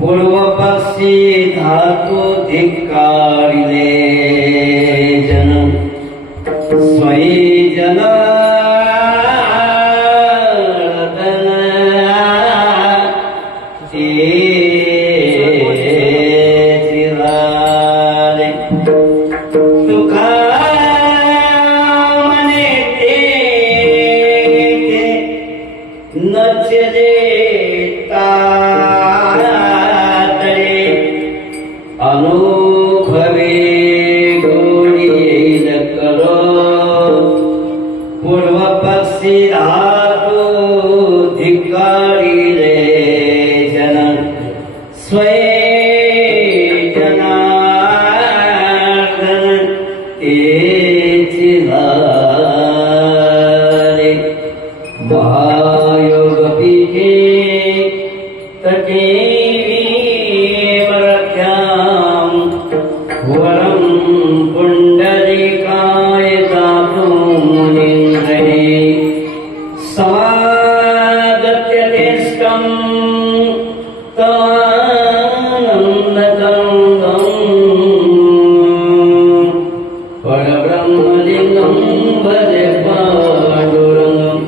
पूर्व पक्षी धातु धिक्कारिले जन स्वयं जन अनुभवे गोड़ील करो पूर्व पक्षी धातु धिक्कारिले जन स्वयं जनार्दन एचिलारे महायोग पीठे तटे वरं पुंडरीकाय दातुमुनिन्द्रहे समागत्यतेष्टं तवानन्दतरङ्गं परब्रह्मलिङ्गं भजे पाण्डुरङ्गं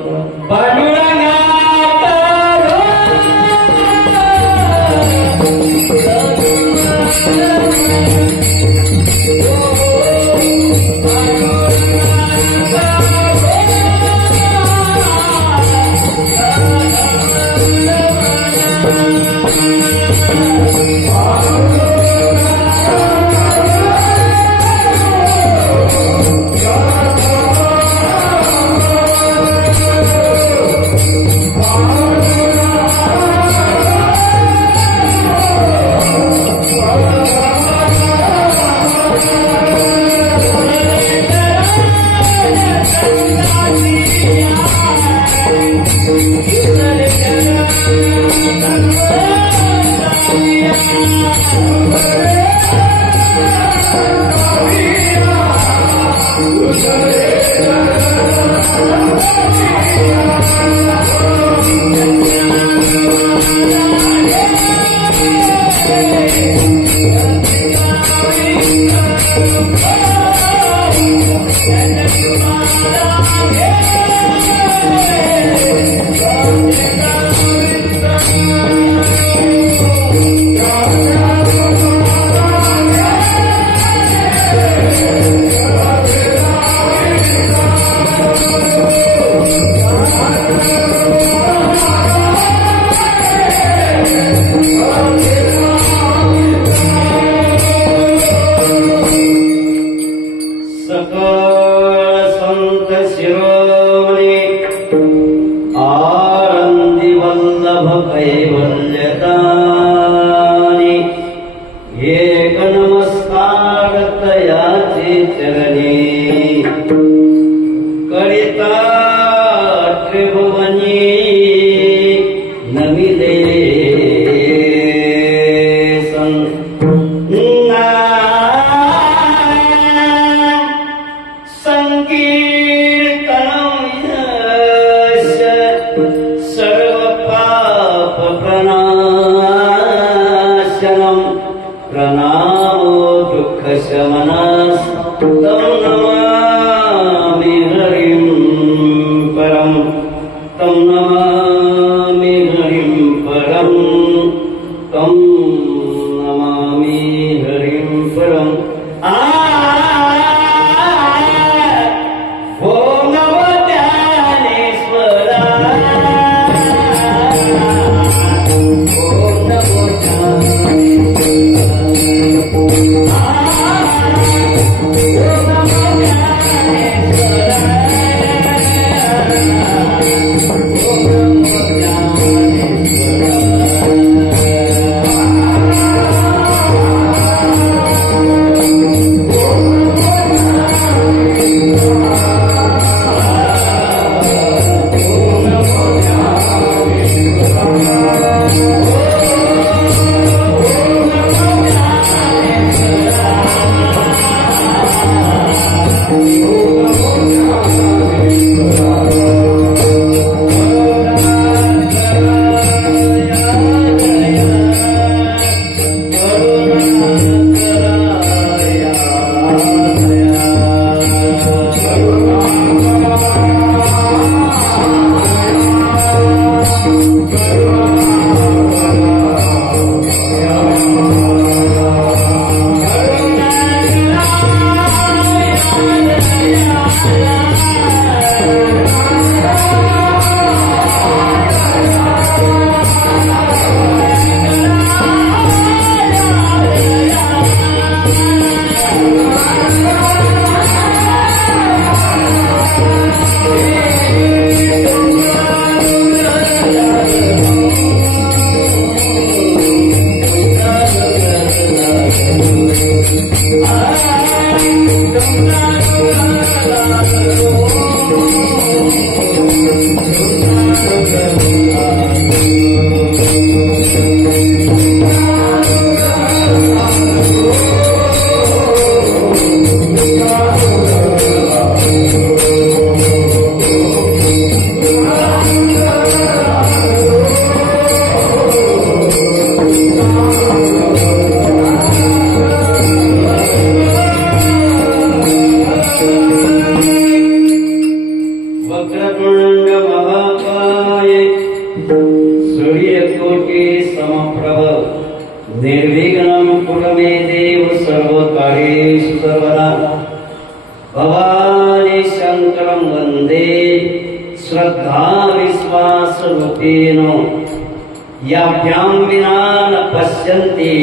कैवल्यतानि एक नमस्कार तयाचे चरणी करिता त्रिभुवनी नमिले प्रणामो दुःख शमनस् तं नमामि हरिं परं तं नमामि हरिं परं तं नमामि हरिं परं Oh सूर्यकोटि समप्रभ निर्विघ्नं कुरु मे देव सर्वकार्येषु सर्वदा। भवानी शंकरं वन्दे श्रद्धा विश्वास रूपेण याभ्यां विना न पश्यन्ति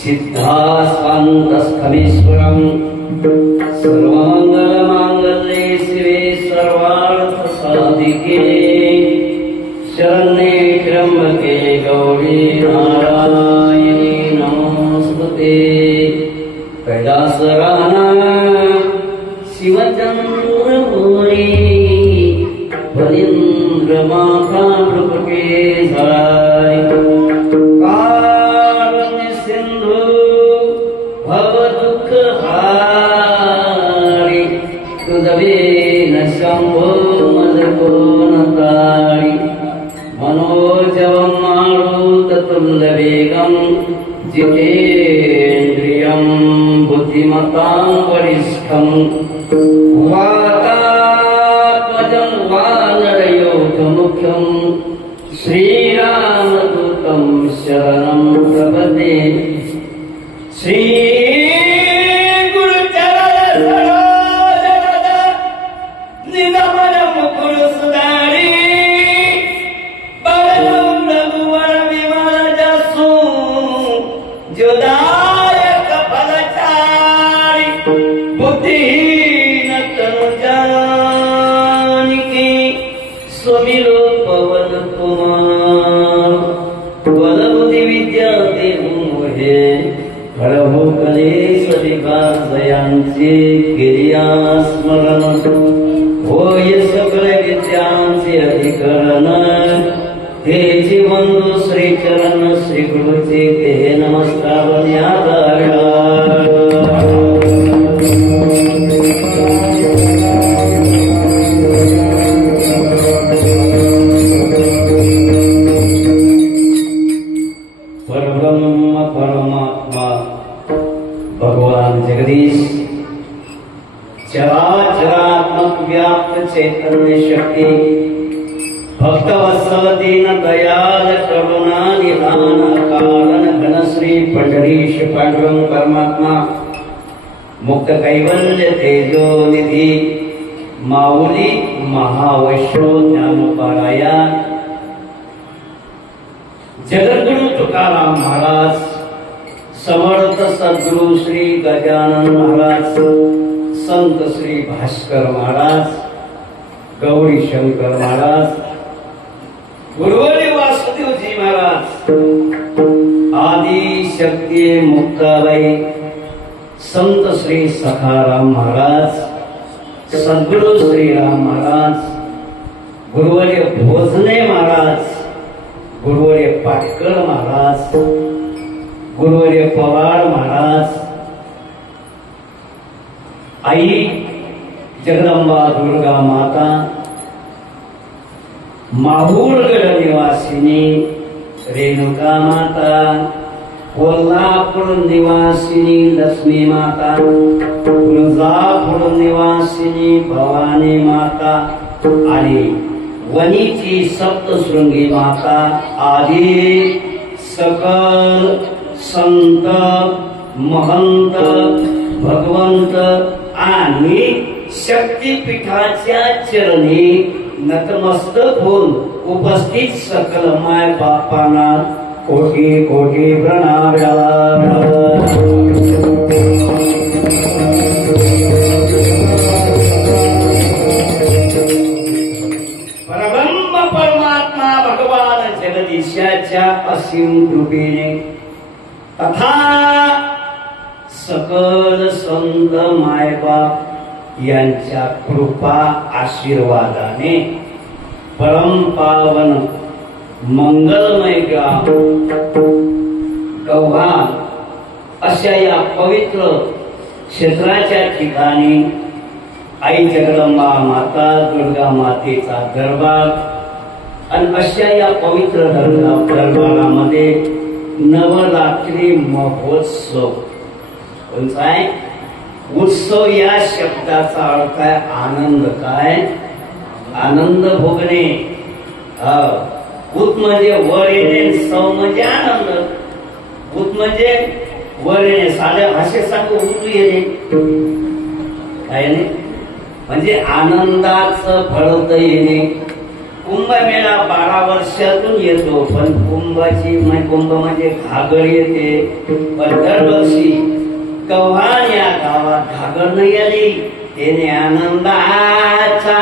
सिद्धा स्वान्तस्थमीश्वरम्। सर्वमंगल मांगल्ये शिवे सर्वार्थ साधिके शरण्ये त्र्यंबके गौरी नारायणी नमोस्तुते। कैलासराना शिवचंद्र भूरि फणीन्द्र माता भ्रुकुटे धराय। कारुण्य सिंधु भव दुख हारी तुझवेन शंभो मदको नतारी। मनोजवं मारुततुल्यवेगं जितेन्द्रियं बुद्धिमतां वरिष्ठं। वातात्मजं वानरयोधमुख्यं श्रीरामदूतं शरणं प्रपद्ये। श्री गुरुचरण सरोज निगमन मुकुर सुधारी। बलम रघुवर विमल जसु जोदायक फलचारी। बुद्धिहीन तनु जानिके सुमिरो पवन कुमार। बल बुद्धि विद्या देहु मोहे हरहु कलेश विकासयांचे गिरिया स्मरण। होय सकल विद्यांचे अधिकरण हे जीवंदु श्री चरण श्री गुरुचे ते नमस्कार न्यादारा। परब्रह्म परमात्मा भगवान जगदीश चराचरात्मक व्याप्त चैतन्य शक्ति भक्तवत्सल दीन दयाल करुणा निधान कारण घन श्री पंढरीश पांडुरंग परमात्मा मुक्त कैवल्य तेजो निधि माऊली महावैष्णव ज्ञानोपाराया जगद्गुरु तुकाराम महाराज समर्थ सद्गुरु श्री गजानन महाराज संत श्री भास्कर महाराज गौरी शंकर महाराज गुरुवर्य वासुदेव जी महाराज आदि शक्ति मुक्ताबाई संत श्री सखाराम महाराज सद्गुरु श्री राम महाराज गुरुवर्य भोजने महाराज गुरुवर्य पाटकर महाराज गुरुवर्य पवार महाराज आई जगदंबा दुर्गा माता माहूरगड निवासिनी रेणुका माता कोल्हापूर निवासिनी लक्ष्मी माता तुळजापूर निवासिनी भवानी माता आणि वनीची सप्तशृंगी माता आदी सकल संत महंत भगवंत आणि शक्तीपीठाच्या चरणी नतमस्तक होऊन उपस्थित सकल माय बापांना कोटी कोटी प्रणाम। परब्रह्म परमात्मा भगवान जगदीशाच्या असीम कृपेने तथा सकल संत मायबाप यांच्या कृपा आशीर्वादाने परम पावन मंगलमय ग्राम गव्हाण अशा या पवित्र क्षेत्राच्या ठिकाणी आई जगदंबा माता दुर्गा मातेचा दरबार आणि अशा या पवित्र दरबारामध्ये नवरात्री महोत्सव काय उत्सव या शब्दाचा अर्थ आहे आनंद। काय आनंद भोगणे भूत म्हणजे वर येणे, सौ म्हणजे आनंद. भूत म्हणजे वर येणे, साध्या भाषेत सांगू उतू येणे काय नाही, म्हणजे आनंदाचं फळत येणे. कुंभमेळा 12 वर्षातून येतो, पण कुंभ म्हणजे घागर येते. पण दरवर्षी कव्हाण या गावात घागर नाही आली, त्याने आनंदाचा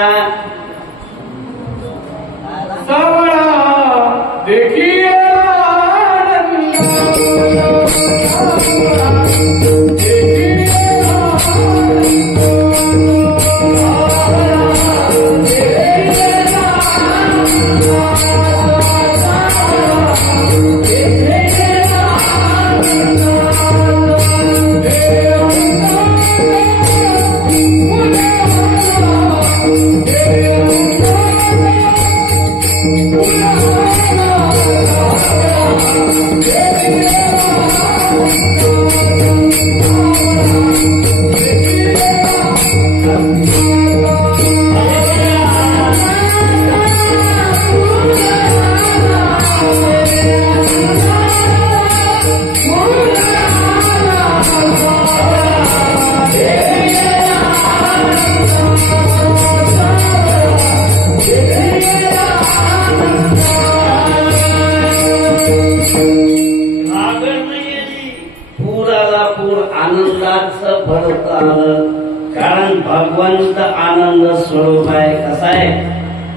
आनंदाचं भरत आलं. कारण भगवंत आनंद स्वरूप आहे. कसा आहे?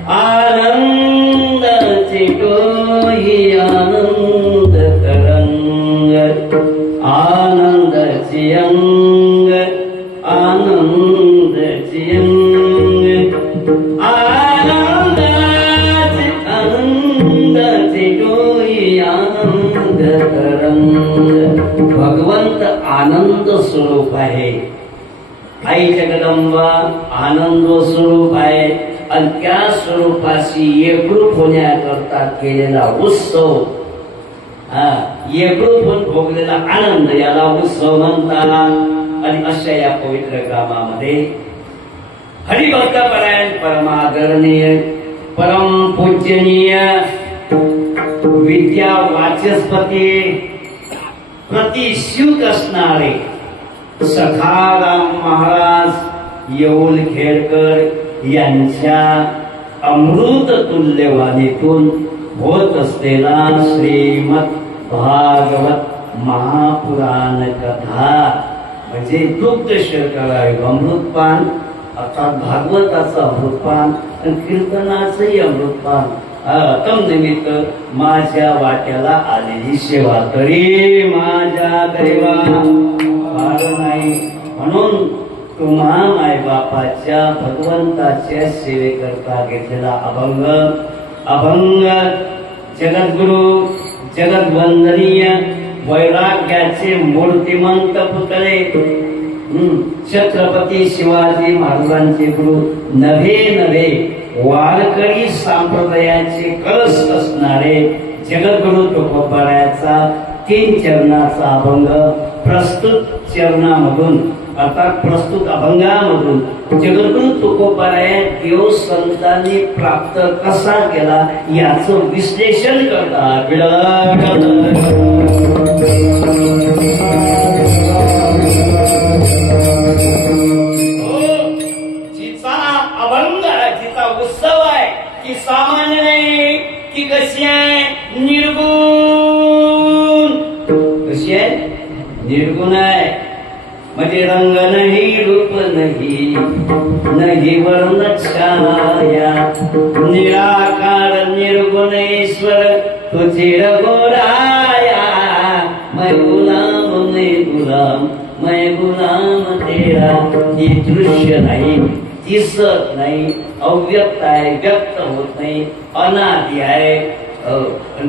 आनंद चिटोही आनंद तरंग, आनंदाची अंग, आनंदाची अंग, आनंदाची आनंदाची डोई आनंद तरंग. भगवंत आनंद स्वरूप आहे. आई जगदंबा आनंद स्वरूप आहे. आणि त्या स्वरूपाशी एकरूप होण्याकरता केलेला उत्सव, एकरूप होऊन भोगलेला आनंद, याला उत्सव म्हणतात. आणि अशा या पवित्र ग्रामामध्ये हरिभक्तपरायण, परमादरणीय, परम पूजनीय, विद्या वाचस्पती, प्रतिष्ठित असणारे सखाराम महाराज येऊलखेडकर यांच्या अमृत तुल्यवाणीतून होत असलेला श्रीमद भागवत महापुराण कथा म्हणजे दुग्ध शर्करा अमृतपान, अर्थात भागवताचं अमृतपान आणि कीर्तनाचंही अमृतपान. तम निमित्त माझ्या वाट्याला आलेली सेवा तरी माझ्या देवा फार नाही, म्हणून तुम्हा माय बापाच्या भगवंताच्या सेवेकरता घेतलेला अभंग, अभंग जगद्गुरु, जगद्वंदनीय, वैराग्याचे मूर्तिमंत पुतळे, छत्रपती शिवाजी महाराजांचे गुरु, नव्हे नव्हे वारकरी संप्रदायाचे कळस असणारे जगद्गुरु तुकोबारायाचा 3 चरणाचा अभंग प्रस्तुत चरणामधून, अर्थात प्रस्तुत अभंगामधून जगद्गुरु तुकोबाराया देव संतांनी प्राप्त कसा केला याचं विश्लेषण करता. जिचा अभंग, जिचा उत्सव आहे ती सामान्य नाही, ती कशी आहे? निर्गुण. कशी आहे? निर्गुण आहे. म्हणजे रंग नाही, रूप नाही, नाही वर्ण छाया, निराकार निर्गुणेश्वर तुझे रघुराया. मैं गुलाम, मैं गुलाम, मैं गुलाम तेरा. ही दृश्य नाही, दिसत नाही, अव्यक्त आहे, व्यक्त होत नाही, अनादि आहे.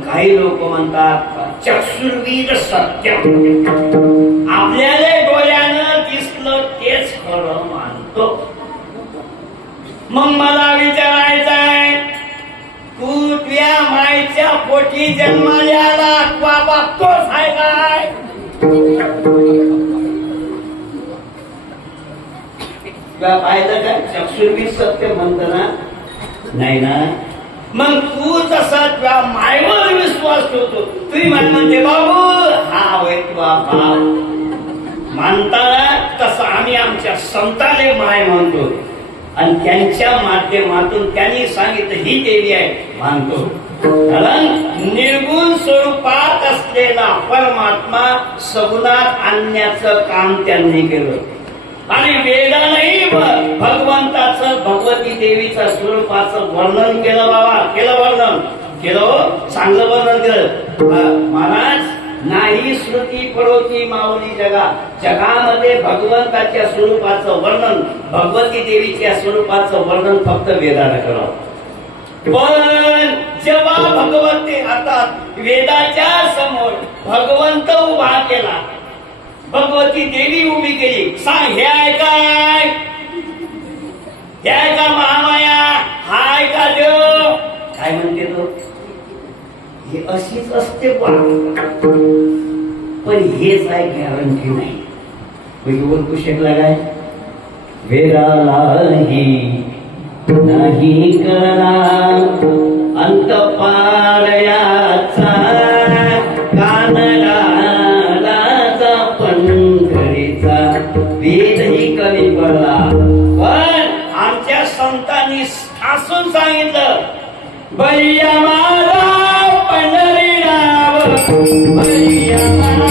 काही लोक म्हणतात चक्षुर्वीर सत्य, आपल्याला डोळ्यानं दिसलं तेच खरं मानतो. मग मला विचारायचं आहे, तू तुझ्या मायच्या पोटी जन्माला आला, बाबा तोच आहे काय? पाहिलं का चक्षुर्वीर सत्य म्हणत ना? नाही ना. मग तू जसा तुझ्या मायवर विश्वास ठेवतो, तुझी माय म्हणते बाबू हा होय तुझा भाव मानताना, तसं आम्ही आमच्या संताले माय मानतो आणि त्यांच्या माध्यमातून त्यांनी सांगितलं ही देवी आहे मानतो. कारण निर्गुण स्वरूपात असलेला परमात्मा सगुणात आणण्याचं काम त्यांनी केलं. आणि वेदानंही भगवंताचं भगवती देवीच्या स्वरूपाचं वर्णन केलं. बाबा केलं वर्णन केलं, चांगलं वर्णन केलं. महाराज नाही श्रुती पडोती माऊली जगामध्ये भगवंताच्या स्वरूपाचं वर्णन, भगवती देवीच्या स्वरूपाचं वर्णन फक्त वेदानं करावं. पण जेव्हा भगवंते आता वेदाच्या समोर भगवंत उभा केला, भगवती देवी उभी केली, सांग हे आहे काय? हे आहे का महामाया? हाय का देव? काय म्हणते तो? हे अशीच असते पण हेच आहे गॅरंटी नाही. बोलू शकला काय? वेदालाही नाही करा अंत पारयाचा, कानला पंढरीचा वेदही कमी पडला. पण आमच्या संतांनी ठासून सांगितलं, बलिया मारा पंढरी नाव, बलिया मारा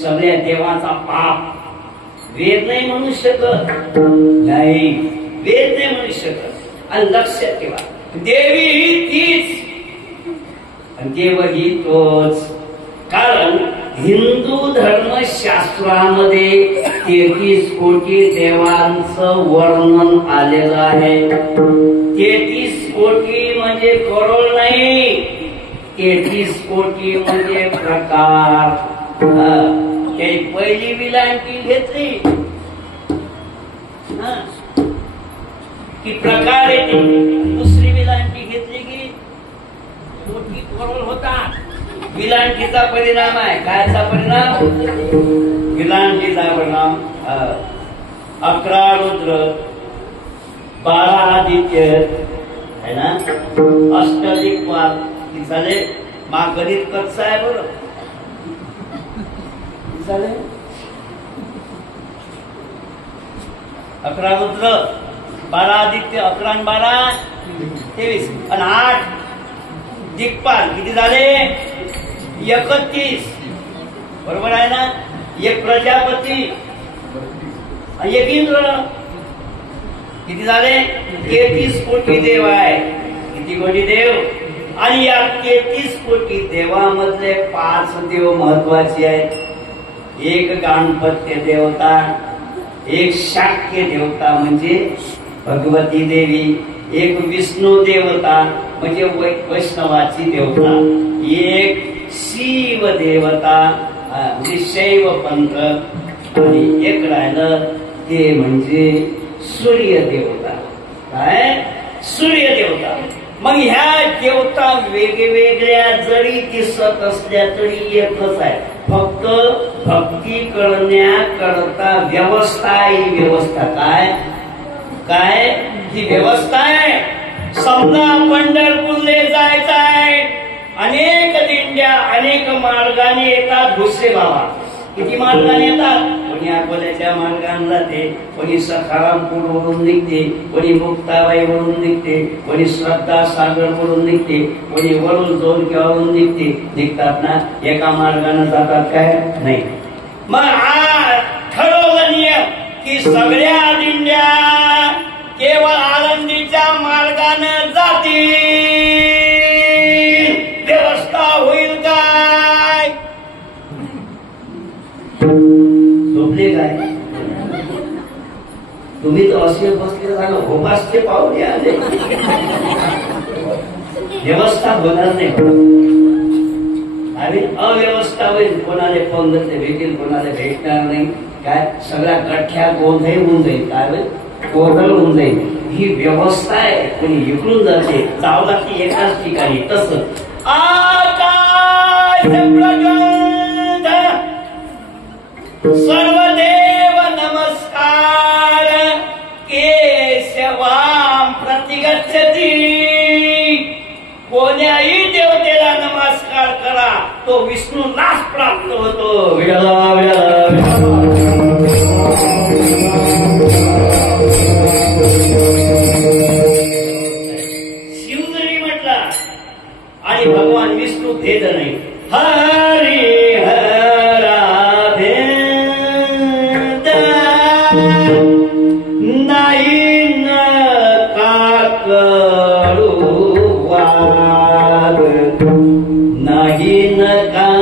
सगळ्या देवाचा पाप वेद नाही म्हणू शकत, नाही वेद नाही म्हणू शकत. आणि लक्षात ठेवा, देवी ही तीच आणि देव ही तोच. कारण हिंदू धर्मशास्त्रामध्ये 33 कोटी देवांचं वर्णन आलेलं आहे. 33 कोटी म्हणजे करोड नाही, 33 कोटी म्हणजे प्रकार. काही पहिली विलांटी घेतली की प्रकार येते, दुसरी विलांटी घेतली की कोटी करोड होता. विलांटीचा परिणाम आहे. कायचा परिणाम? विलांटीचा परिणाम 11 रुद्र, 12 आदित्य है ना, अष्टदिक्पाल. किती झाले? मा गणित कच्चा आहे बरं. 11 रुद्र, 12 आदित्य, 11 आणि 12 23 आणि 8 दिक्पाल. किती झाले? 31. बरोबर आहे ना? एक प्रजापती आणि एक इंद्र. किती झाले? 33 कोटी देव आहे. किती कोटी देव? आणि या 33 कोटी देवामधले 5 देव महत्वाचे आहेत. एक गणपत्य देवता, एक शाक्य देवता म्हणजे भगवती देवी, एक विष्णू देवता म्हणजे वैष्णवाची देवता, एक शिव देवता म्हणजे शैव पंथ, आणि एक राहिलं ते म्हणजे सूर्य देवता. काय? सूर्य देवता. मग ह्या देवता वेगवेगळ्या जरी दिसत असल्या तरी एकच आहे, फक्त भक्ती करण्याकरता व्यवस्था ही व्यवस्था काय काय ती व्यवस्था आहे. समजा पंढरपूरले जायचं आहे, अनेक दिंड्या अनेक मार्गाने येतात. भुसे बाबा किती मार्गाने येतात, कोणी अकोल्याच्या मार्गाने जाते, कोणी सखारामपूरवरून निघते, कोणी मुक्ताबाईवरून निघते, कोणी श्रद्धा सागरवरून निघते, कोणी वरुण जोडक्यावरून निघतात ना. एका मार्गाने जातात काय नाही. मग ठरवलं नियम की सगळ्या दिंड्या केवळ आळंदीच्या मार्गाने जातील. व्यवस्था होईल काय? झोपले काय तुम्ही? तर असे बसले झालं होपासचे पाहुणे आले. व्यवस्था होणार नाही. आणि अव्यवस्था होईल. कोणाला पंगत भेटेल, कोणाला भेटणार नाही. काय सगळ्या गठ्ठ्या गोंधळ होऊन जाईल. काय होईल? गोंधळ होऊन जाईल. ही व्यवस्था आहे. कोणी इकडून जाते, जावला की एकाच ठिकाणी. तसं आकाश प्रगंध सर्वदेव नमस्कार केशवाम प्रतिगच्छति. कोण्याही देवतेला नमस्कार करा, तो विष्णू नाश प्राप्त होतो. शिव जरी म्हटला आणि भगवान विष्णू भेद नाही. हरी हरा भेद नाही नका करू वाद, नाही नका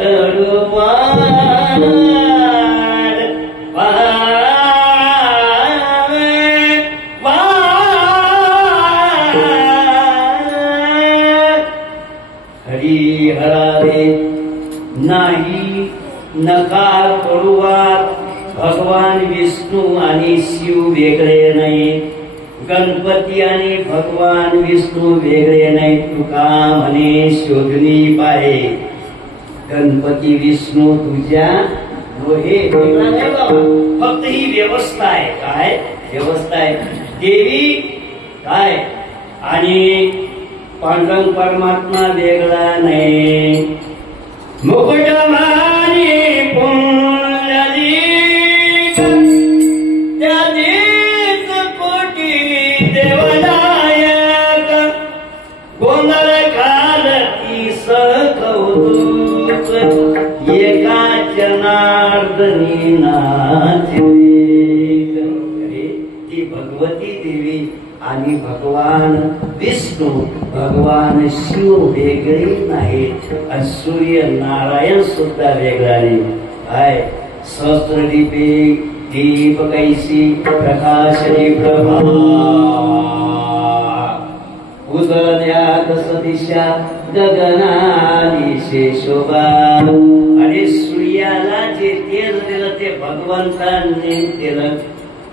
करू वाद. हरी हरावे नाही नकार करूवात. भगवान विष्णू आणि शिव वेगळे नाही. गणपती आणि भगवान विष्णू वेगळे नाही. तुका म्हणे शोधणी पाहे, गणपती विष्णू तुझ्या हे वेगळा नाही बाबा. फक्त ही व्यवस्था आहे. काय व्यवस्था आहे? देवी काय आणि पांडुरंग परमात्मा वेगळा नाही. मुकुटमानी पुंडलिक त्यादीच कोटी देवनायक, गोंधळ घालती सकौतुक, एका जनार्दनी नाचे. ती भगवती देवी आणि भगवान विष्णू भगवान शिव वेगळे नाहीत. आणि सूर्य नारायण सुद्धा वेगळा नाही. काय सहस्रदीपे दीप कैसी प्रकाशने प्रभा, उदयात सदिशा गगनाली शोभा. आणि सूर्याला जे तेज दिलं ते भगवंतांनी दिलं.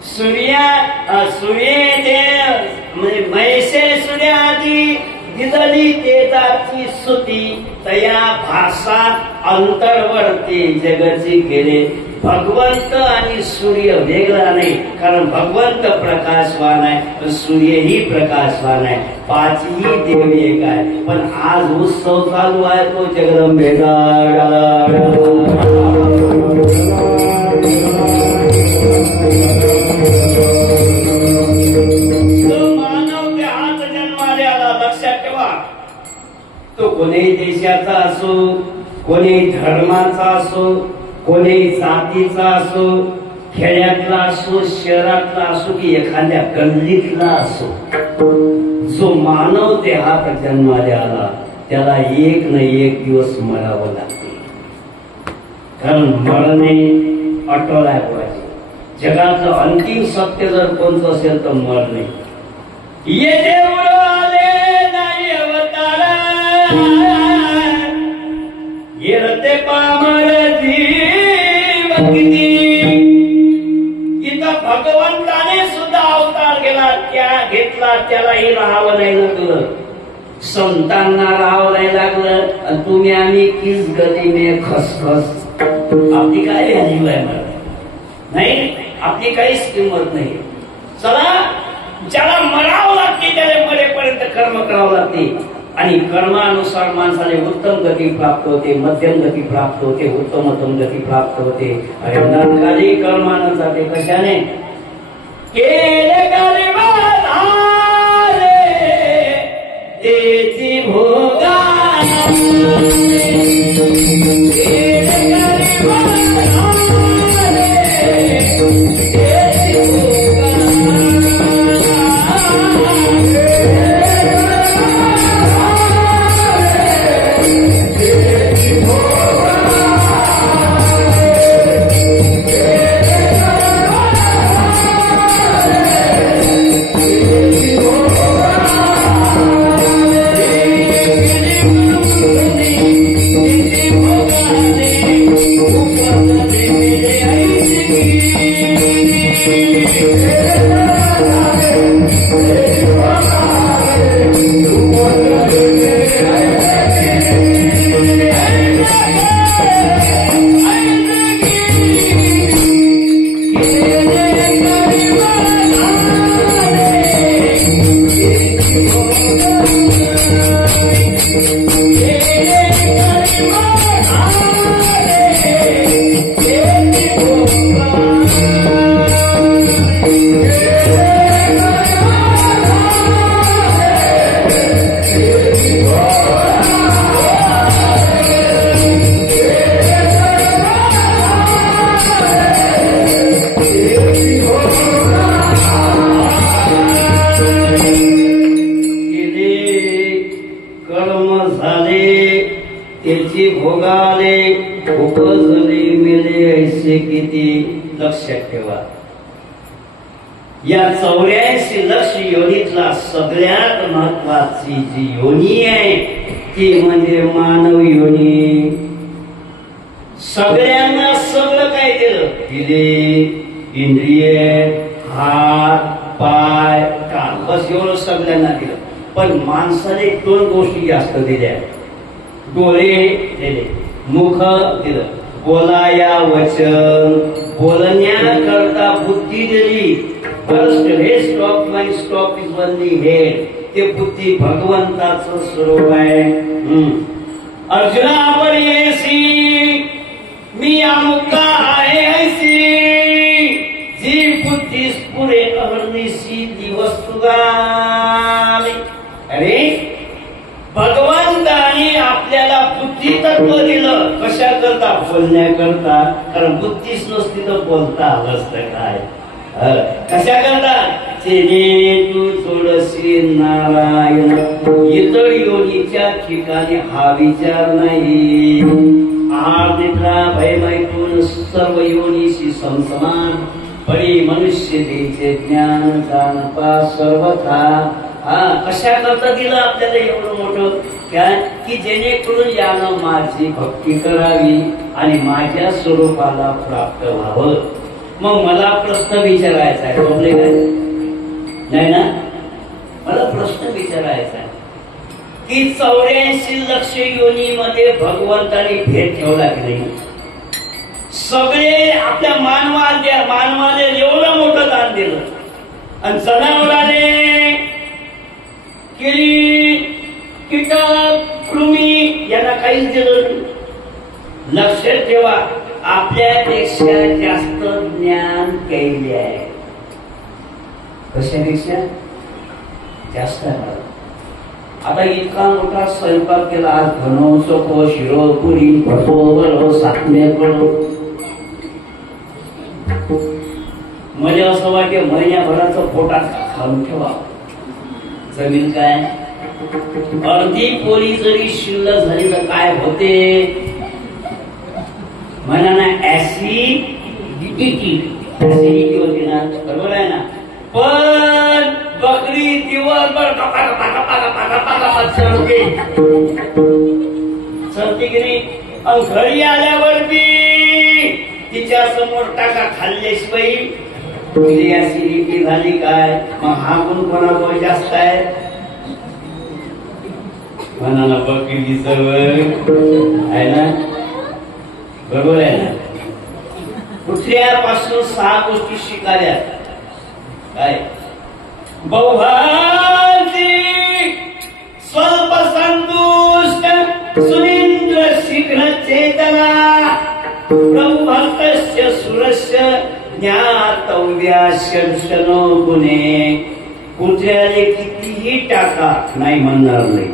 सूर्य म्हणजे मैसे सूर्यादी दिदली तेजाची सुती, तया भाषा अंतर्वर्ती जगची गेले. भगवंत आणि सूर्य वेगळा नाही, कारण भगवंत प्रकाशवान आहे, सूर्यही प्रकाशवान आहे. पाचही देव एक आहे. पण आज उत्सव चालू आहे तो जगदंबेचा. मानव त्या हात जन्माला आला, लक्षात ठेवा. तो कोणीही देशाचा असो, कोणी धर्माचा असो, कोणी जातीचा असो, खेड्यातला असो, शहरातला असो की एखाद्या गल्लीतला असो, जो मानव देहात जन्माला आला त्याला एक न एक दिवस मरावं लागते. कारण मरणे अटळ आहे. जगातलं अंतिम सत्य जर कोणतं असेल तर मरणे. येथे उडवले नाही अवतार, येते पामर जीव किती. इथं भगवंताने सुद्धा अवतार घेतला, त्यालाही राहावं नाही ना तुला. संतांना राहावं नाही लागलं आणि तुम्ही आम्ही किस गती में खसखस. आपली काय व्हॅल्यू आहे मला नाही, आपली काहीच किंमत नाही. चला, ज्याला मरावं लागते त्याला मरेपर्यंत कर्म करावं लागते आणि कर्मानुसार माणसाला उत्तम गती प्राप्त होते, मध्यम गती प्राप्त होते, उत्तमोत्तम गती प्राप्त होते. अरे नरकाली कर्मानं जाते कशाने? केले कर्म झाले तेची भोगा. लक्षात ठेवा, या 84 लक्ष योनीतला सगळ्यात महत्वाची जी योनी आहे ती म्हणजे मानव योनी. सगळ्यांना सगळं काय दिलं? दिले इंद्रिय, हात, पाय, कान, बस एवढं सगळ्यांना दिलं. पण माणसाने 2 गोष्टी जास्त दिल्या. डोळे दिले, मुख दिलं, बोलाया वचन, बोलण्याकरता बुद्धी दिली. First rest of my stop is only head. ते बुद्धी भगवंताचं स्वरूप आहे. अर्जुना आपण येसी मी अमुका आहे ऐसी जी बुद्धी पुरे अहर्निशी दिवस तुगाली. अरे भगवंताने आपल्याला बुद्धी तत्व दिलं कशा करता? बोलण्याकरता. कारण बुद्धीच नसती तर बोलता आलं असतं काय? कशा करता? तेने तू थोडशी नारायण इतर योनीच्या ठिकाणी हा विचार नाही. आहार निद्रा भय मैथून सर्व योनीशी समसमान परी मनुष्य देचे ज्ञान जाणपा सर्वथा. कशा करता दिलं आपल्याला एवढं मोठं काय? की जेणेकरून यानं माझी भक्ती करावी आणि माझ्या स्वरूपाला प्राप्त व्हावं. मग मला प्रश्न विचारायचा आहे, बोलले काय नाही ना? मला प्रश्न विचारायचा आहे की 84 लक्ष योनीमध्ये भगवंताने भेद ठेवला की नाही? सगळे आपल्या मानवाने एवढं मोठं दान दिलं आणि जनावराने केली, कीटक, कृमी यांना काहीच दिलं नाही. लक्षात ठेवा, आपल्यापेक्षा जास्त ज्ञान केले आहे. कशापेक्षा जास्त आहे. आता इतका मोठा स्वयंपाक केला, आज घनो चोखो शिरो पुरी भटो साखने करो. म्हणजे असं वाटते महिन्याभराचं पोटात खाऊन ठेवा. जमीन काय अर्धी पोळी जरी शिल्लक झाली तर काय होते? म्हणा ना ऍसिडिटी होती ना, बरोबर आहे ना? पण बकरी दिवसभर चलते की नाही? घरी आल्यावर बी तिच्या समोर टाका खाल्ल्याशिवाय तिची ऍसिडिटी झाली काय? मग हा गुण कोणाजवळ जास्त आहे? मनाला बकरीची सवय आहे ना, बरोबर आहे ना. कुत्र्यापासून 6 गोष्टी शिकाल्या. काय? बहुभाजी, स्वल्प संतुष्ट, सुनींद्र शीघ्र चेतना, ब्रह्मभक्तस्य सुरस्य ज्ञातव्याशनो गुणे. कुत्र्याने कितीही टाका नाही म्हणणार नाही.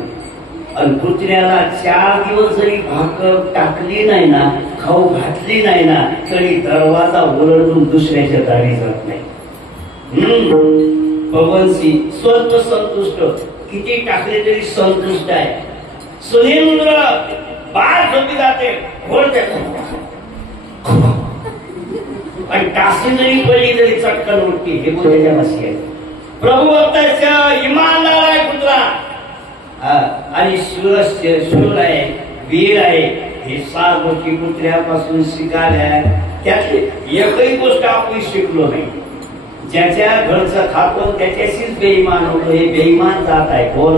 आणि कुत्र्याला 4 दिवस जरी भाकर टाकली नाही ना, खाऊ घातली नाही ना, तरी दरवाजा ओरडून दुसऱ्याच्या दारी जात नाही. पवनसी स्वल्प संतुष्ट, किती टाकले तरी संतुष्ट आहे. सुनींद्र बाळ झोपी जाते, घोरते आणि टासी जरी पडली तरी चटकन उठते. हे बोलायच्या भाषी आहे. प्रभू भक्ताच्या इमानदार आहे कुत्रा. आणि शूर आहे, वीर आहे. हे 6 गोष्टी कुत्र्यापासून शिकाल्या. त्यातली एकही गोष्ट आपण शिकलो नाही. ज्याच्या घरचं खातो त्याच्याशीच बेईमान होतो. हे बेईमान जात आहे. कोण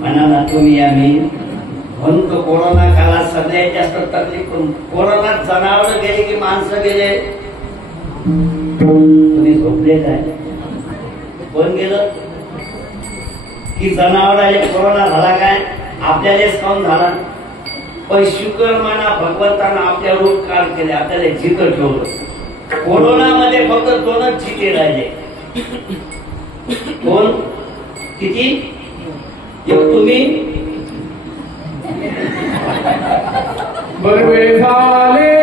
म्हणा ना तुम्ही आम्ही म्हणून तो कोरोना काळात सगळ्यात जास्त तकलीफ. कोरोनात जनावर गेले की माणसं गेले. तुम्ही झोपले काय? कोण गेलं की जनावराला कोरोना झाला काय? आपल्यालाच काऊन झाला? पण शुक्र माना भगवंतानं आपल्या रोग काळ केले, आपल्याला जित ठेवलं. कोरोनामध्ये फक्त 2च जिते राहिले. कोण? किती? एक तुम्ही बरवे झाले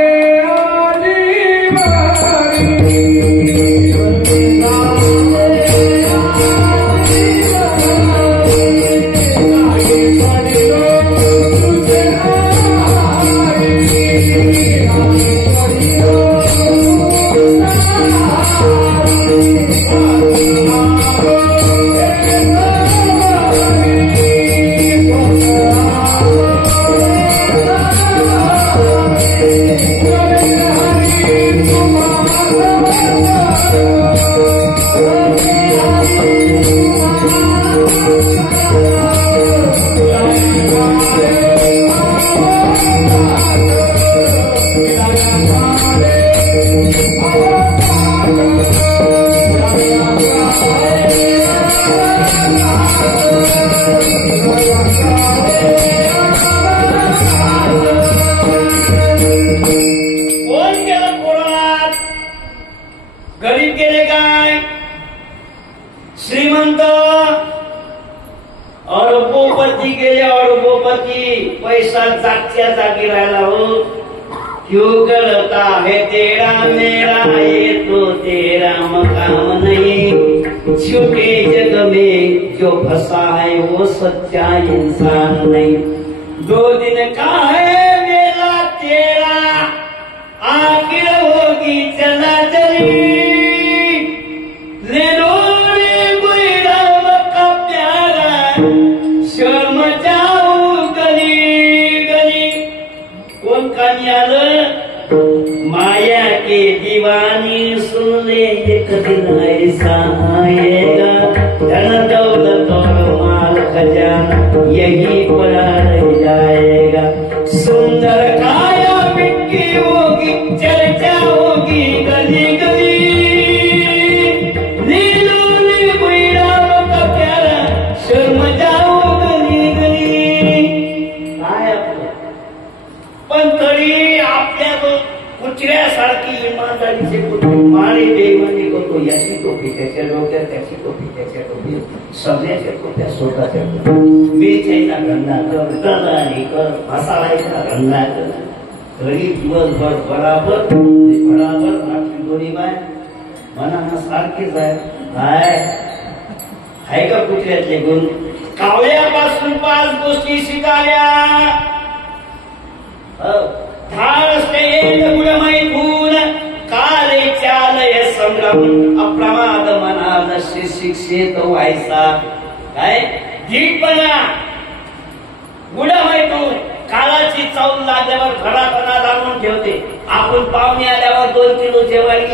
श्रीमंत अरबोपती गेले. अरबोपती पैसा जागच्या जागी राहिला. हो क्यों करता है तेरा मेरा, ये तो तेरा मकाम नहीं. झूठे जग में जो फंसा है वो सच्चा इंसान नहीं. 2 दिन का है मेला तेरा, आखिर होगी चला चली. ले लो माया के दीवानी सुन ले, एक दिन ऐसा आएगा. धन दौलत और माल खजाना यही पड़ा रह जाएगा. सुंदर काया बिक्री होगी, चर्चा होगी गली गली. नीलू नी राम का प्यारा, शर्म जाओ गली गली. काय पण तरी आपल्या कुत्र्यासारखी इमानदारीचे मारे बेईमानी करतो. याची टोपी त्याच्या डोक्यात, त्याची टोपी त्याच्या टोपी, सगळ्याच्या टोप्या स्वतःच्या. मिरच्याचा धंदा कर, गदानी कर, मसाल्याचा धंदा कर. तरी दिवसभर बराबर रात्री 2 बाय मनानं सारखीच आहे. आहे का कुत्र्यातले गुण? कावळ्यापासून 5 गोष्टी शिकाल्या. गुणमैथून काले चालय संग्राम, अप्रमाद मनाल शिक्षित व्हायचा. काय धीटपणा, गुणमैथून काळाची चव लागल्यावर घरात अनाज आणून ठेवते. आपण पाहुणे आल्यावर 2 किलो जेवायला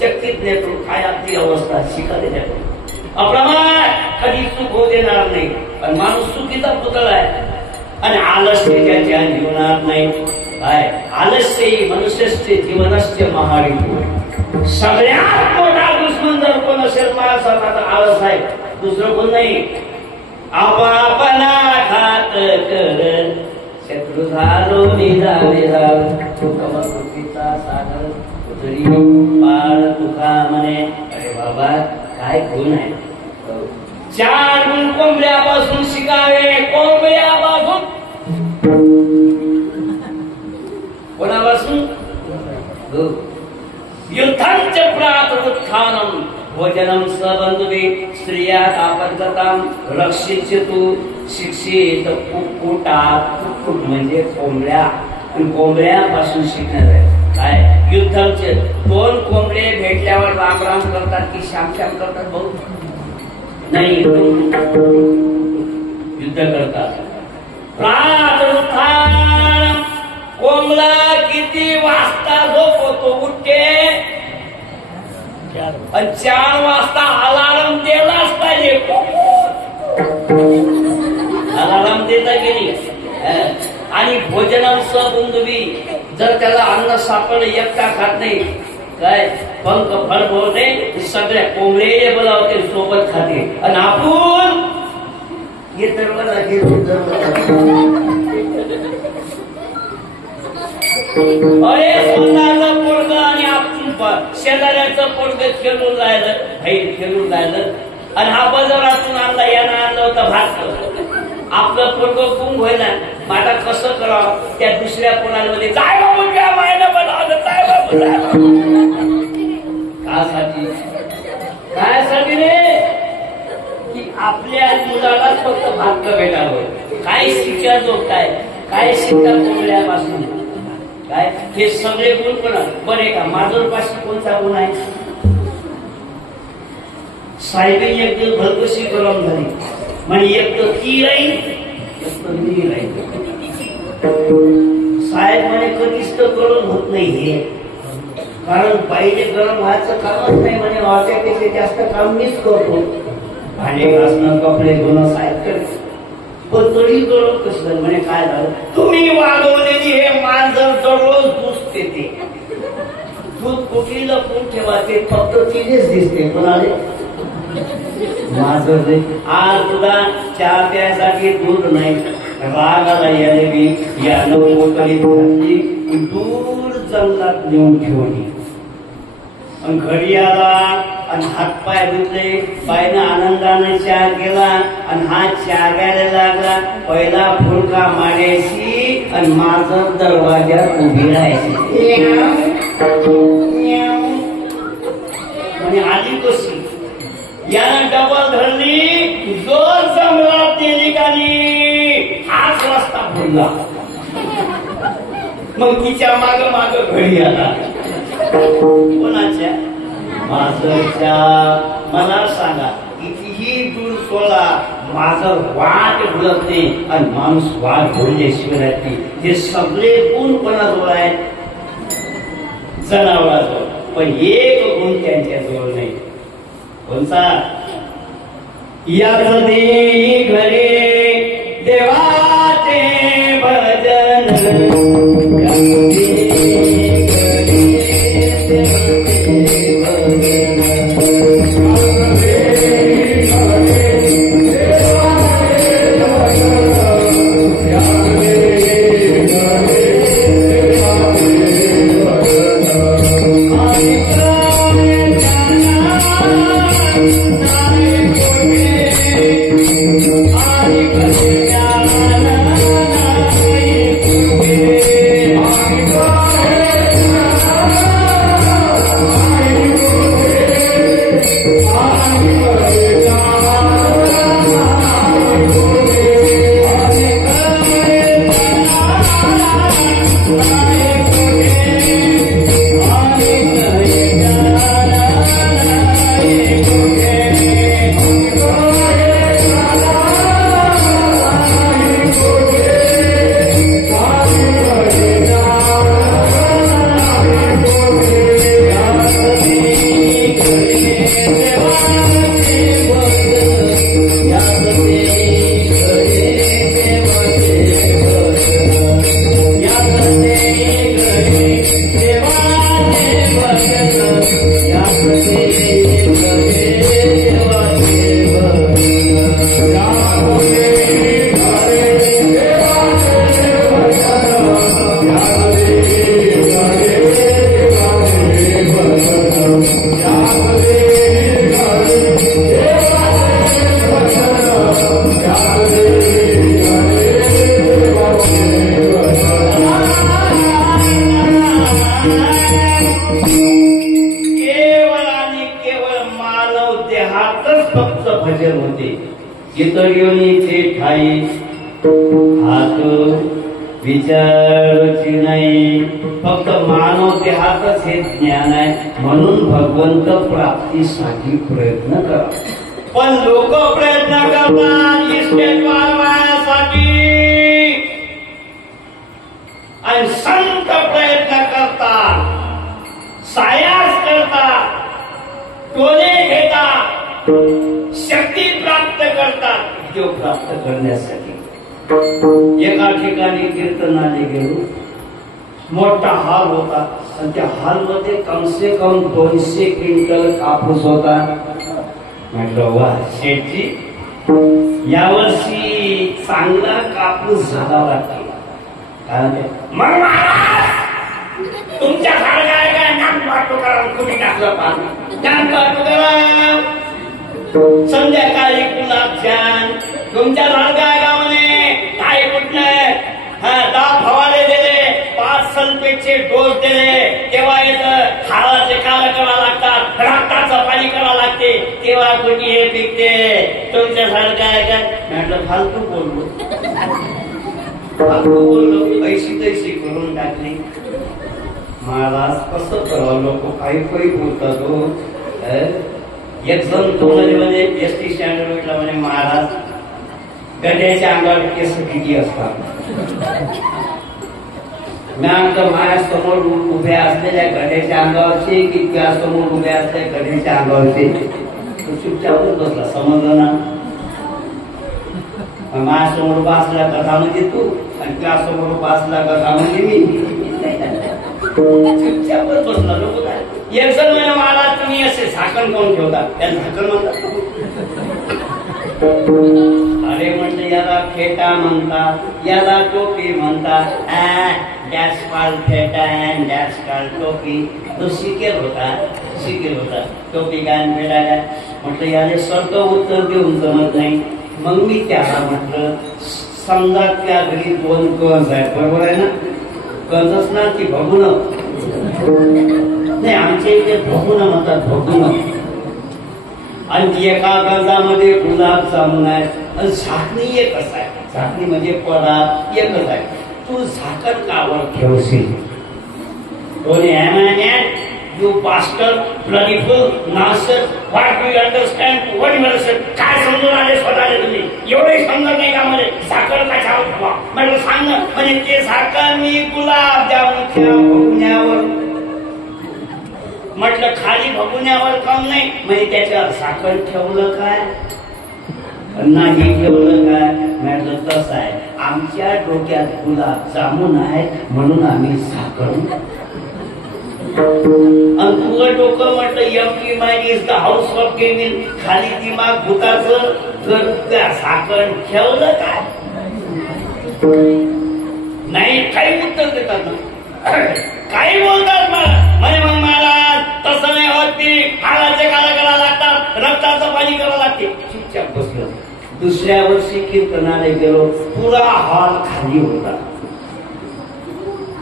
चक्कीत नेतो. काय आपली अवस्था शिकायला देतो. अप्रमाद, कधी चूक होऊ देणार नाही. आणि माणूस चुकीचा पुतळा आहे. आणि आलस्य ज्याच्या जीवनात नाही काय आलस्य मनुष्यस्य जीवनस्य महारिपू. सगळ्यात मोठा दुश्मन जर कोण असेल माणसाचा तर आळस आहे, दुसरं कोण नाही. आपापला घात कर शत्रू झालो निघालेला कमकृतीचा सागर तरी पाळ तुका म्हणे. अरे बाबा काय गुण आहे. 4 गुण कोंबड्यापासून शिकावे. कोंबड्यापासून कोणापासून? युद्धांच प्रातरुत्थानम भोजनम सबंधुवे स्त्रिया आपदगताम रक्षितु शिक्षित कुक्कुटात. म्हणजे कोंबड्या आणि कोंबड्यापासून शिकणार आहे काय. युद्धांचे 2 कोंबडे भेटल्यावर राम राम करतात की श्याम श्याम करतात? भाऊ नाही, युद्ध करतात. प्रातरुत्थान कोंबडा किती वाजता झोपतो? उठते 4 वाजता अलार्म दिलाच पाहिजे. अलार्म देता की नाही. आणि भोजनम सबंधुवी जर त्याला अन्न सापडलं एकटा खात नाही काय पंख फळ बोलते सगळ्या कोंबडे बोलावते सोबत खाते. आणि आपण हे दरवाजा अरे स्वतःचं पोरग आणि आपण शेजाऱ्याचं पोरग खेळून राहिलं, बाहेर खेळून राहिलं. आणि हा बाजारातून आणला, यानं आणलं होतं भात. आपलं पोरग गुंग व्हायला माझा कसं करावं? त्या दुसऱ्या पोरांमध्ये काय बाबू त्या मायनं बनवलं काय बाबू कायसाठी रे? की आपल्या मुलाला फक्त भाग्य भेटावं. काय शिक्षा जोगताय? काय शिक्षा कोंबड्यापासून काय? हे सगळे गुण पण बरे का? माजरपाशी कोणता गुण आहे? साहेबी एक दिवस भरकशी गरम झाली म्हणजे एक तर ती राहील एक तर मी राहील. साहेब म्हणे कधीच तर गरम होत नाही हे, कारण पाहिजे गरम व्हायचं कामच नाही म्हणे. वाट्यापेक्षा जास्त काम मीच करतो. भांडे घासणं कपडे धुणं साहेब करतो. पण तरी गरम कसं म्हणे काय झालं? तुम्ही वागवलेली हे मांजर दररोज दूध देते. दूध कुठे लपून ठेवा ते फक्त तिनेच दिसते. कोणाले? माझं आज तुला चहा प्यायसाठी दूध नाही. राग आला याने मी यानं मोकळी घातली दूर जंगलात नेऊन ठेवली. आणि घरी आला आणि हातपाय धुतले. बाईनं आनंदाने चहा केला आणि हा चहा घ्यायला लागला. पहिला फुलका मारायची आणि माझं दरवाज्यात उभी राहायची. म्हणजे आली कशी? यानं डबल धरली, जोर जंगलात गेली गाली, हाच रस्ता फुलला. मग तिच्या माग माग घरी आला. कोणाच्या? माझरच्या. मला सांगा कितीही दूर सोडा माझं वाट बोलत नाही आणि माणूस वाट बोलल्याशिवाय राहत नाही. हे सगळे गुण कोणाजवळ आहेत? जनावराजवळ. पण एक गुण त्यांच्याजवळ नाही. कोणता? याच देई घरे देवाचे भजन. विचारची नाही. फक्त मानव देहातच हे ज्ञान आहे. म्हणून भगवंत प्राप्तीसाठी प्रयत्न करा. पण लोक प्रयत्न करतात इस्टेट वाढवायसाठी आणि संत प्रयत्न करतात, सायास करतात, टोले घेतात, शक्ती प्राप्त करतात. योग प्राप्त करण्यासाठी एका ठिकाणी कीर्तनाने गेलो. मोठा हॉल होता आणि त्या हॉलमध्ये कमसे कम 200 क्विंटल कापूस होता. म्हटलं वा शेठजी, यावर्षी चांगला कापूस झाला वाटते. कारण तुमच्या सारखा आहे काय नाक वाटतो करा, तुम्ही टाकलं पाणी नाक वाटतो करा. संध्याकाळी गुलाबजाम तुमच्या सारखा आहे का म्हणे, काय कुठलं 10 फवारे दिले, 5 सल्फेटचे डोस दिले, तेव्हा येतं हाडाचे काळ करावं लागतात, रक्ताचं पाणी करावं लागते, तेव्हा कुठे हे पिकते. तुमच्या सारखं आहे का? म्हटलं फालतू बोललो, फालतू बोललो, पैसे तैसे करून टाकली. महाराज कसं करावं, लोक काही काही बोलतात हो. एक जण तो म्हणजे एसटी स्टँडवर भेटला म्हणे, महाराज गड्याच्या अंगावर केस किती असतात. मी आमचं माझ्यासमोर उभ्या असलेल्या गड्याच्या अंगावरचे की त्यासमोर उभ्या असलेल्या गड्याच्या अंगावरचे. तो चुपचापच बसला, समजलं ना. माझ्यासमोर बसला कथा म्हणजे तू आणि त्यासमोर बसला कथा म्हणजे मी. चुपचापच बसला. लोक काय एक जण म्हणजे महाराज तुम्ही असे झाकण कोण ठेवता, त्याला झाकण म्हणतात. अरे म्हटलं याला फेटा म्हणतात, याला टोपी म्हणतात. डॅश कॉल फेटा अँड डॅश कॉल टोपी. तो शिकेल होता टोपी काय फेटा काय. म्हटलं याने सरळ उत्तर देऊन जमत नाही. मग मी त्याला म्हटलं समजा त्या घरी 2 कंस आहेत, बरोबर आहे ना. कंसच ना ती भगुन नाही, आमच्या इथे भगुन म्हणतात, भगुन. आणि एका गंजामध्ये गुलाबजामुन आहे आणि झाकणी एकच आहे. झाकणी म्हणजे पदार्थ एकच आहे. तू झाकण कावर ठेवशील. You bastard, bloody fool, nonsense, what do you understand? What do you understand? काय समजून आले स्वतःला तुम्ही? एवढंही समजत नाही का म्हणजे झाकण कशावर ठेवा. म्हणजे सांग म्हणजे ते झाकण मी गुलाबजामुनच्या भगुन्यावर म्हटलं, खाली भगुन्यावर काम नाही म्हणजे त्याच्यावर झाकण ठेवलं काय नाही ठेवलं काय. म्हटलं तसं आहे, आमच्या डोक्यात गुलाबजामुन आहे म्हणून आम्ही झाकण. आणि तुझं डोकं म्हटलं empty mind is the house of devil. खाली दिमाग भूताचं, तर त्या झाकण ठेवलं काय नाही. काही उत्तर देतात ना, काही बोलतात म्हणे मग महाराज तसं नाही होत, ती हाडाचे काळा करावं लागतात, रक्ताचं पाणी करावं लागते. चुपचाप बसलं. दुसऱ्या वर्षी कीर्तनाला गेलो, पुरा हॉल खाली होता.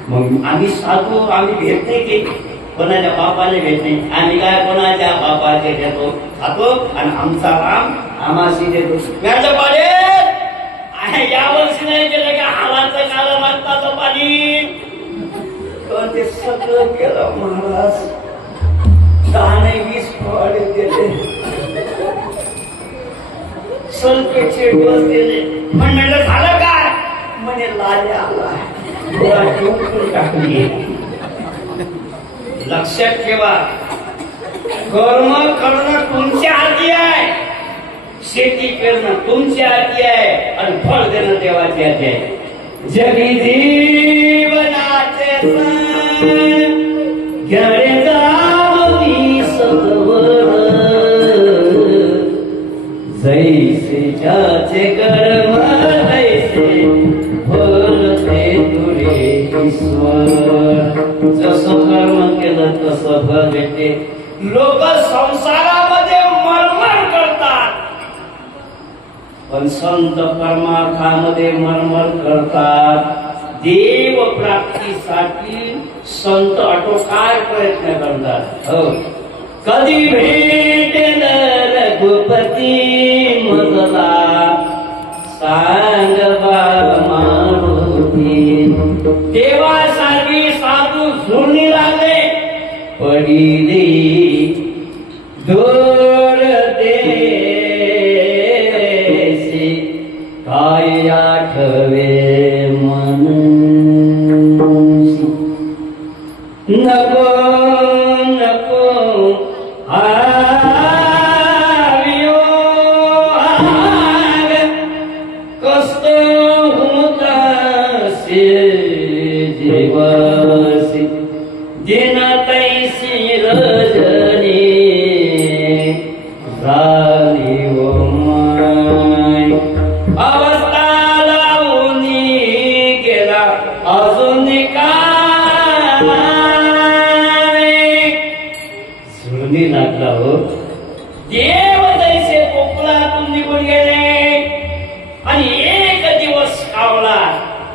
मग आम्ही साधू, आम्ही भेट नाही केली, कोणाच्या बापाने भेट नाही. आम्ही काय कोणाच्या बापाचे घेतो, खातो आणि आमचा राम आम्हाशी देतो. या वर्षी नाही केलं का हालाचं काळं रक्ताचं पाणी. ते सगळं केलं महाराज. 10-20 फवारे दिले, सल्फेटचे डोस दिले. पण म्हटलं झालं काय म्हणे लाल्या आला टाकली. लक्षात ठेवा, कर्म करणं तुमच्या हाती आहे, शेती करणं तुमच्या हाती आहे आणि फळ देणं देवाच्या हाती आहे. जगी जीवनाचे घरे जावी सत्वर, जैसे ज्याचे कर्म तैसे फलते तुरे ईश्वर. जसं कर्म केलं तसं फळ भेटते. लोक संसारामध्ये मरमर करतात पण संत परमार्थामध्ये मरमर करतात. देव प्राप्तीसाठी संत आटोकाट प्रयत्न करतात. हो, कधी भेटेल रघुपती मजला सांग बा माणू देवासारखी साधू झुरणी लागले पडिले दूर देशी काय आठवे मन नको नको आवियो आग कस्त होतासे जीवासी जिना तैसी रजनी झाली ओ माय अवस्था लावूनी गेला अजून झुरणी लागला हो देव जैसे कोकणातून निघून गेले आणि एक दिवस कावला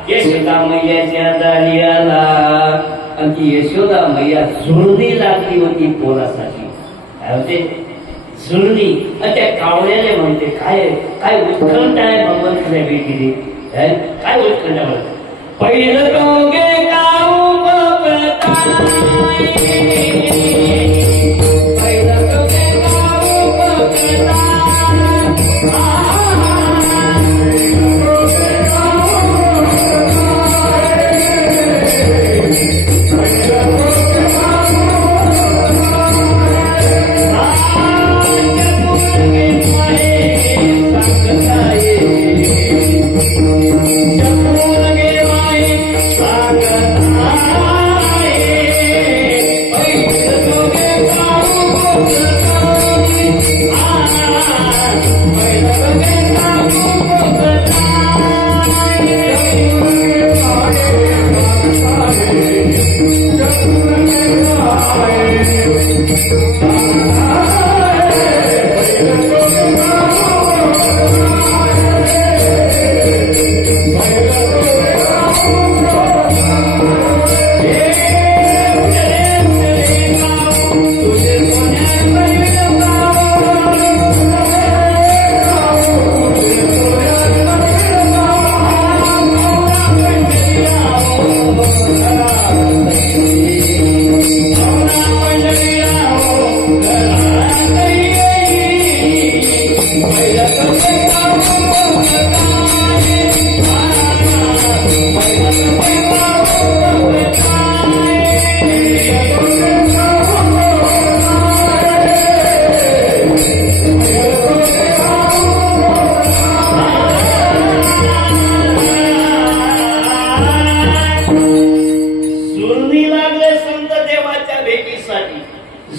यशोदा मैयाच्या दारी आला आणि ती यशोदा मैया झुरणी लागली होती पोरासाठी काय होते झुरणी आणि त्या कावल्याने म्हणते काय काय उत्कंठ आहे भगवंताच्या भेटीने काय उत्कंठ म्हणते पहिलं दोघे गाव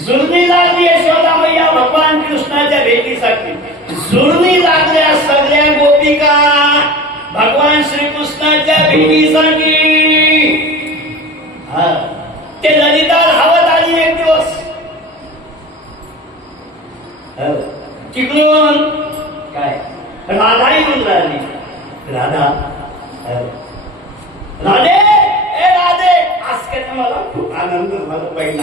झुरणी लागली यशोदा मैया भगवान कृष्णाच्या भेटीसाठी झुरणी लागल्या सगळ्या गोपिका भगवान श्रीकृष्णाच्या भेटीसाठी ते ललिता धावत आली एक दिवस तिकडून काय राधा येऊन राहिली राधा राधे ए राधे आज काय मला खूप आनंद झाला पहिला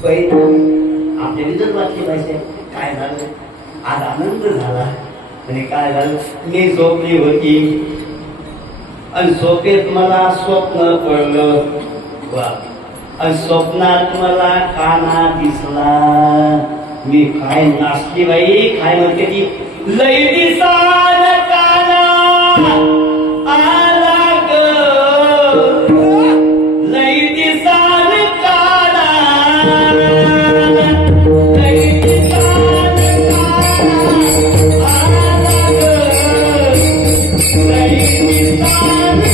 आपल्या विदर्भातली भाषा काय झालं आज आनंद झाला आणि काय झालं मी झोपली होती आणि झोपेत मला स्वप्न पडलं आणि स्वप्नात मला काना दिसला मी काय नाचली बाई काय म्हणते ती लई दिसान काना आला ग लई दिसान काना लई दिसान काना आला ग लई दिसान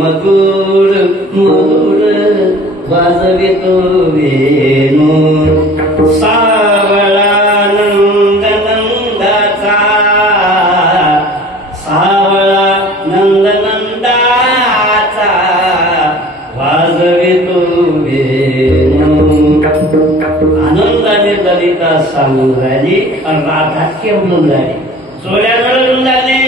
मधुर मधुर वाजवितो वेणू सावळा नंद नंदाचा सावळा नंद नंदाचा वाजवितो वेणू आनंदाने ललिता सांगून राहिली आणि राधा केवढून राहिली जोड्यानं रडून लागली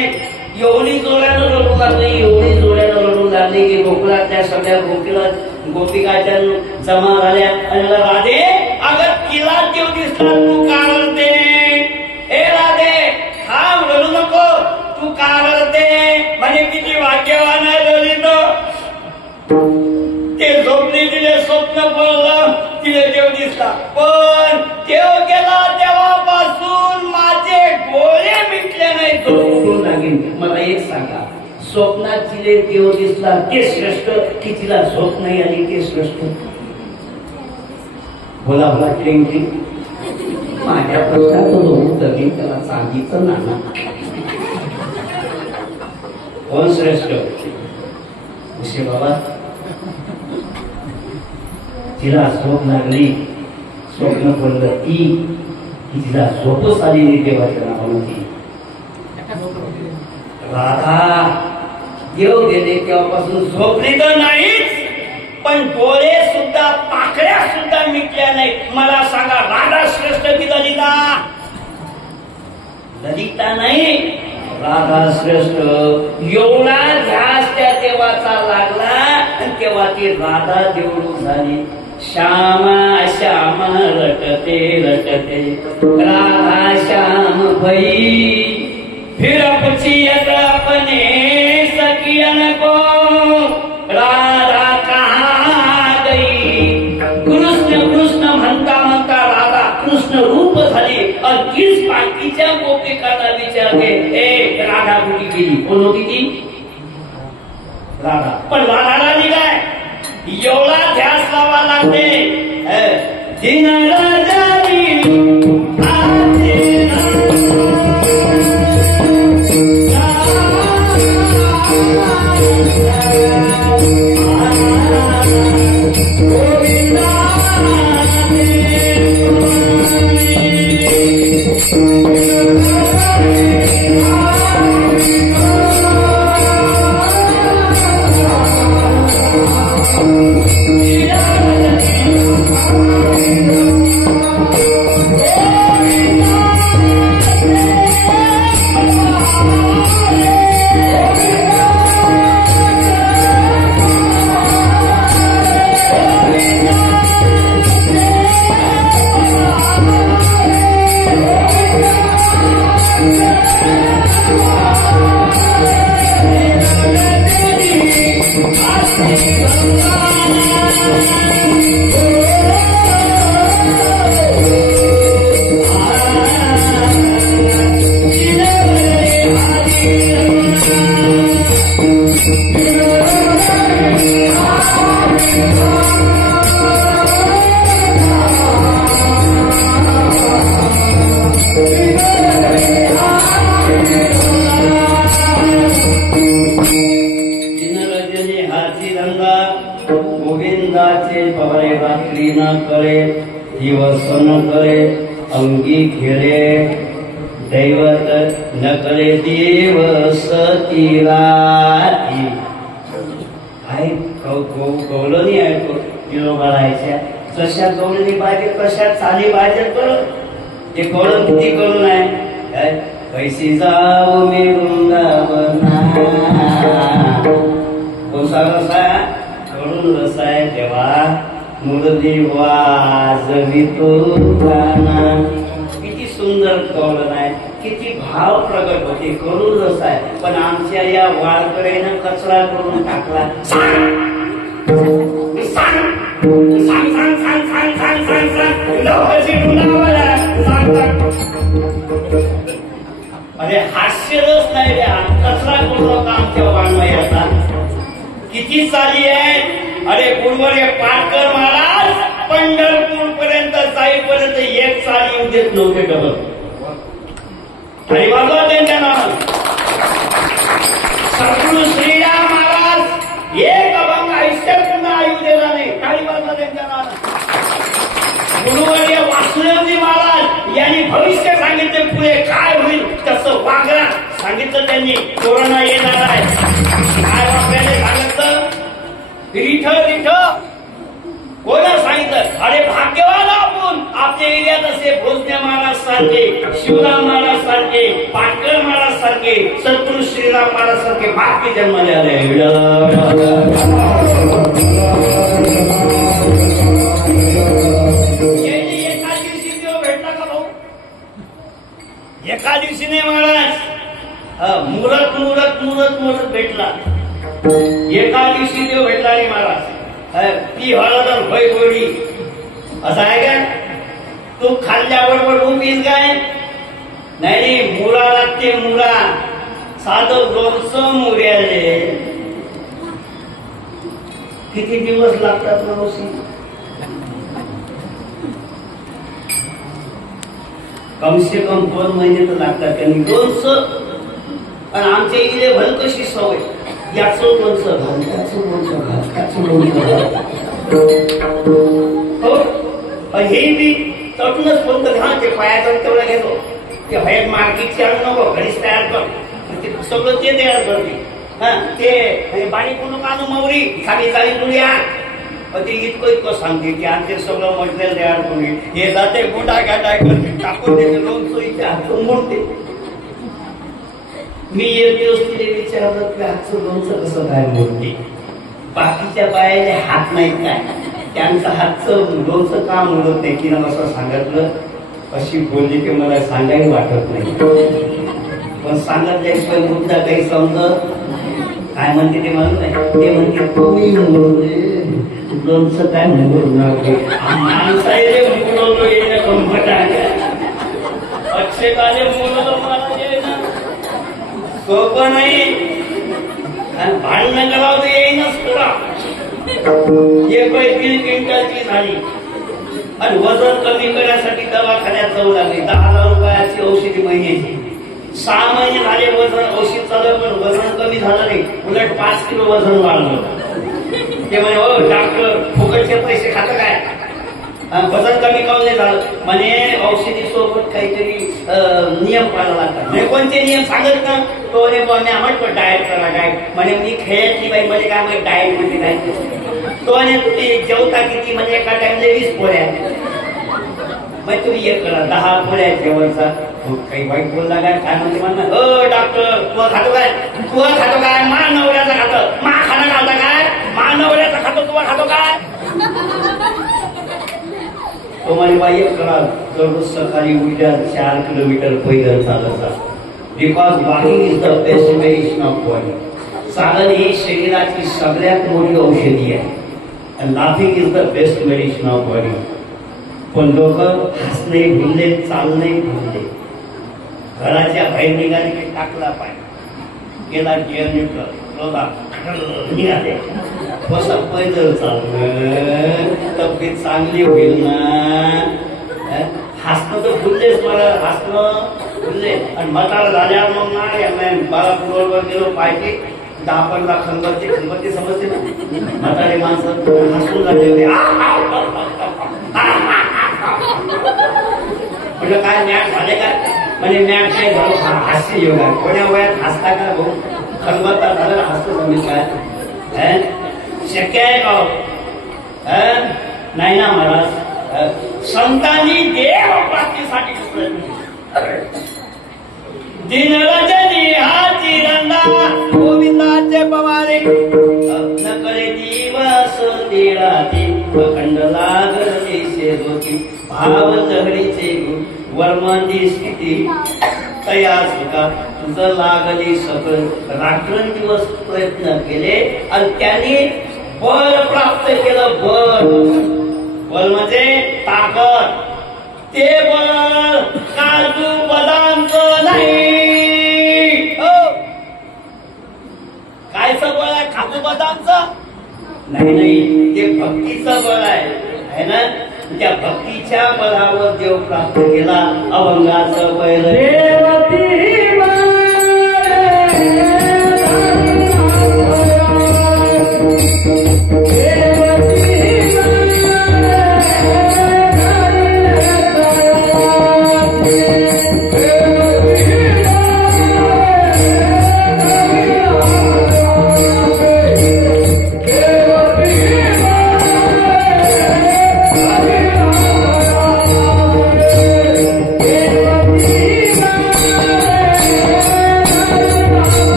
एवढी जोड्यानं रडून लागली एवढी जोड्यानं रडून लागली की गोकुळातल्या सगळ्या गोपिकाच्या जमा झाल्या आणि राधे अगं तिला देव दिसला तू का रडते हे राधे थांब रडू नको तू का रडते म्हणजे किती भाग्यवान आहे ललित ते झोपली तिने स्वप्न पडलं तिने देव दिसला पण देव गेला तेव्हापासून माझे डोळे मिटले नाही झोपून लागेल मला एक सांगा स्वप्नात तिने देव दिसला ते श्रेष्ठ की तिला झोप नाही आली ते श्रेष्ठ बोला बोला क्लिंग माझ्या प्रश्नाचं उत्तर त्याला सांगितलं नाना कोण श्रेष्ठ उशे बाबा तिला झोप लागली स्वप्न पडलं ती तिला झोपच आली नाही देवाच्या नावामध्ये राधा देव गेले तेव्हापासून झोपली तर नाहीच पण डोळे सुद्धा पाकळ्या सुद्धा मिटल्या नाहीत मला सांगा राधा श्रेष्ठ की ललिता ललिता नाही राधा श्रेष्ठ एवढा ध्यास त्या देवाचा लागला आणि तेव्हा ती राधा देवळू झाली श्यामा श्यामा रटते रटते राधा श्याम भई फिर पुछियत अपने सखियन को राधा कहाँ गई कृष्ण कृष्ण म्हणता म्हणता राधा कृष्ण रूप झाली आणि तीच बाकीच्या गोपिकांना विचारते ए राधा कुठे गेली कोण होती ती राधा पण राधाला निघाय एवढा ध्यास लावा लागते दिन राजानी गोविंदाचे पवरे रात्री न करे दिवस न करे अंगी घेरे दैवत न करे दिवस तिराती आहे कौलनी आहे किलोबाळायच्या जशा कौलनी पाहिजे कशा चाली पाहिजे बरं ते कौलन किती करून आहे पैसे जाऊ मी वृंदावना कोणता रस आहे कळून रस आहे तेव्हा मुरली वाजवितो गाना. किती सुंदर कवलन आहे, किती भाव प्रगट होते, करू जसा आहे. पण आमच्या या वाळकऱ्यानं कचरा करून टाकला. अरे हास्यरस नाही रे, कचरा करू नका आमच्या वाङ्मयाचा. किती चाली आहे. अरे गुरुवर्य पाटकर महाराज पंढरपूर पर्यंत जाईपर्यंत एक चाल येऊ देत नव्हते डबल. आणि बाबा त्यांच्या नावानं सद्गुरु श्रीराम महाराज एक अभंग आयुष्यात पुन्हा येऊ दिला नाही. काही बाबा त्यांच्या नावानं गुरुवर्य वासुदेवजी महाराज यांनी भविष्य सांगितले, पुढे काय होईल तसं वागरा सांगितलं त्यांनी. कोरोना येणार आहे, काय वागल्याने सांगितलं. रिठ कोणा सांगितलं. अरे भाग्यवान आपण, आपल्या एरियात असे भोजने महाराज सारखे, शिवराम महाराज सारखे, पाटकर महाराज सारखे, सद्गुरु श्रीराम महाराज सारखे भाग्य जन्माले आले. एका दिवशी देव भेटला का भाऊ? एका दिवशी नाही महाराज, मुरत मुरत मुरत मुरत भेटला. एका दिवशी देव भेटला नाही महाराज. ती हळद भय गोडी असं आहे का? तू खाल्ल्याबरोबर उभील काय? नाही, मुरा लागते मुरा. साधं लोणचं मुऱ्याले किती दिवस लागतात मावशी? कमसे कम 2 महिने तर लागतात त्यांनी लोणचं. आणि आमच्या इथे भल कशी सवय, याचं लोणचं घाल, त्याचं लोणचं घाल, त्याचं लोणचं घाल. हे बी तटूनच फक्त घाल. ते पायाचं तेवढं घेतो, ते भयात मार्केटची आणू नको, घरीच तयार कर. ते सगळं ते तयार करते. ते बाणी कोण आणू मौरी खाली चाली तुली आण. ते इतकं सांगते की आमचे सगळं मटेरियल तयार करून हे जाते गुंडा गाडा करते, टाकून देते लोणचं इथे हातून मोडते. मी एक दिवस तिथे विचारलं की आजचं लोणचं कसं काय मोडते. बाकीच्या बायाचे हात नाहीत काय, त्यांचं हातचं लोणचं का मोडत नाही की ना असं सांगितलं. अशी बोलली की मला सांगायला वाटत नाही, पण सांगितल्याशिवाय मुद्दा काही समजत काय म्हणते ते म्हणत नाही. ते म्हणते तुम्ही लोणचं काय मोडणार माणसाले मोडवलं येणं गंमत आहे. अक्षताने मोडलं मला ये ना सोपं नाही. आणि भांडणं करावं येईनच तुला. एक 1.5 क्विंटलची झाली आणि वजन कमी करण्यासाठी दवाखान्यात जाऊ लागले. 10,000 रुपयाची औषधी महिन्याची. 6 महिने झाले वजन औषध चालू, पण वजन कमी झालं नाही, उलट 5 किलो वजन वाढलं. ते म्हणे हो डॉक्टर फुकटचे पैसे खातं काय, वजन कमी काऊन नाही झालं. म्हणे औषधी सोबत काहीतरी नियम पाळायला लागतात. म्हणजे कोणते नियम सांगत ना. तो म्हणे डाएट करा डाएट. म्हणे मी खेळातली बाई म्हणजे काय म्हणजे डाएट म्हणजे काय. तो म्हणे जेवता किती म्हणजे एका टाइमला 20 पोळ्या. मग तुम्ही एक करा 10 पोळ्या जेवणचा. काही वाईट बोलला काय काय म्हणते म्हणणं. हो डॉक्टर तू खातो काय, तू खातो काय, मा नवऱ्याचा खातो, मा खाणं घालता काय, मा नवऱ्याचा खातो, तू खातो काय. तो म्हणे बाई एक करा दररोज सकाळी उद्या 4 किलोमीटर पैदल चालत जा. Because walking is the best medicine of body. चालण ही शरीराची सगळ्यात मोठी औषधी आहे. आणि laughing is the best medicine of body. पण लोक हसणे भुलले, चालणे भुलले. घराच्या बाहेर निघाले की टाकला पाय, गेला गिअर न्यूट्रल निघाले. कसं पैदल चाललं, तब्येत चांगली होईल ना. हसणं तर भुललेच, मला हसणं भुलले. आणि म्हातारा झाल्यावर मग नाही बाळापूरवर गेलो पाहिजे 10-15 खंबरते समजते ना. म्हातारे माणसं हसून झाले होते. म्हटलं काय मॅट झाले काय, म्हणजे मॅट काय भाऊ हास्य योगा. कोण्या वयात हसता का भाऊ, खंबरता झालं हसतो तुम्ही काय शक्य आहे का? नाही ना महाराज. संतांनी देव प्राप्तीसाठी दिनरजनी हा तिरंगा गोविंदाचे पवारे न करे दिवस रात्री अखंड लागले शेरोटी भाव लहरीचे वर्मांदी स्थिती तया सुद्धा तुझं लागली सगळं रात्रंदिवस प्रयत्न केले आणि त्यांनी बळ प्राप्त केलं. बळ म्हणजे ताकद. ते बळ काजू बदामचं नाही. कायचं बळ आहे? काजू बदामचं नाही, ते भक्तीचं बळ आहे ना. त्या भक्तीच्या बळावर देव प्राप्त केला. अभंगाचं बैल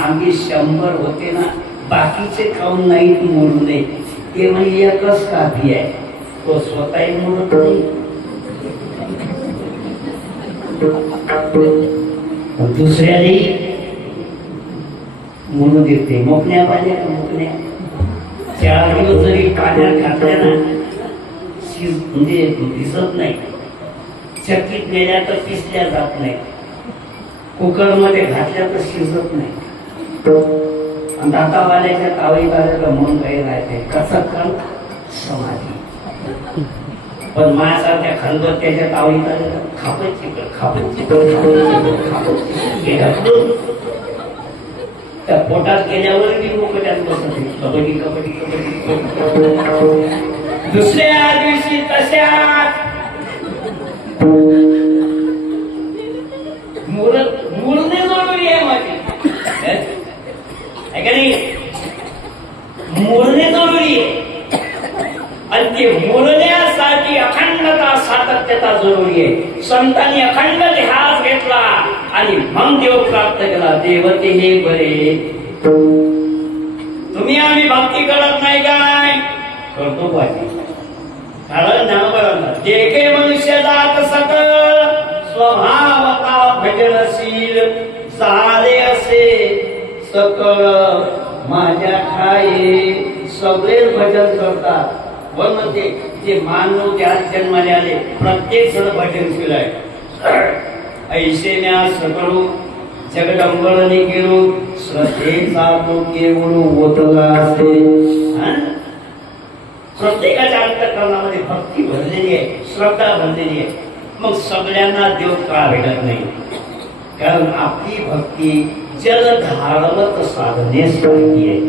आम्ही 100 होते ना, बाकीचे खाऊन नाही मोडू नये. ते म्हणजे एकच काफी आहे, तो स्वतःही मोडत नाही. दुसऱ्यालाही मोडू देते. मोकण्या पाहिजे मोकण्या 4 दिवस जरी पाण्यात घातल्या ना, म्हणजे दिसत नाही. चक्कीत नेल्या तर पिसल्या जात नाही. कुकर मध्ये घातल्या तर शिजत नाही. दातावाल्याच्या तावईवाल्याला मन काही राहते कसं कर समाधी. पण माझ्यासारख्या खलबत्त्याच्या तावईवाल्याला खापत त्या पोटात गेल्यावर मी मुकट्यात बसत कबड्डी कबड्डी कबड्डी. दुसऱ्या दिवशी तशात मुरणे जरुरी आहे माझी. मुरणे जरुरी आहे आणि ते मुरण्यासाठी अखंडता सातत्यता जरुरी आहे. संतांनी अखंड ध्यास घेतला आणि मग देव प्राप्त केला. देवते हे बरे. तुम्ही आम्ही भक्ती करत नाही काय? करतो पाहिजे. कारण ज्ञानोबा जे मनुष्य जात सकळ स्वभावता भजनशील झाले असे सकळ माझ्या ठाई. सगळे भजन करतात. पण म्हणते जे मानव त्यात जन्माने आले प्रत्येक जण भजनशील आहे. ऐसे म्या सकळू जगदंबळने केलो श्रद्धेचा तो केवळ ओतला असे. प्रत्येकाच्या अंतःकरणामध्ये भक्ती भरलेली आहे, श्रद्धा भरलेली आहे. मग सगळ्यांना देव का भेटत नाही? कारण आपली भक्ती जलधारवत साधनेसारखी आहे.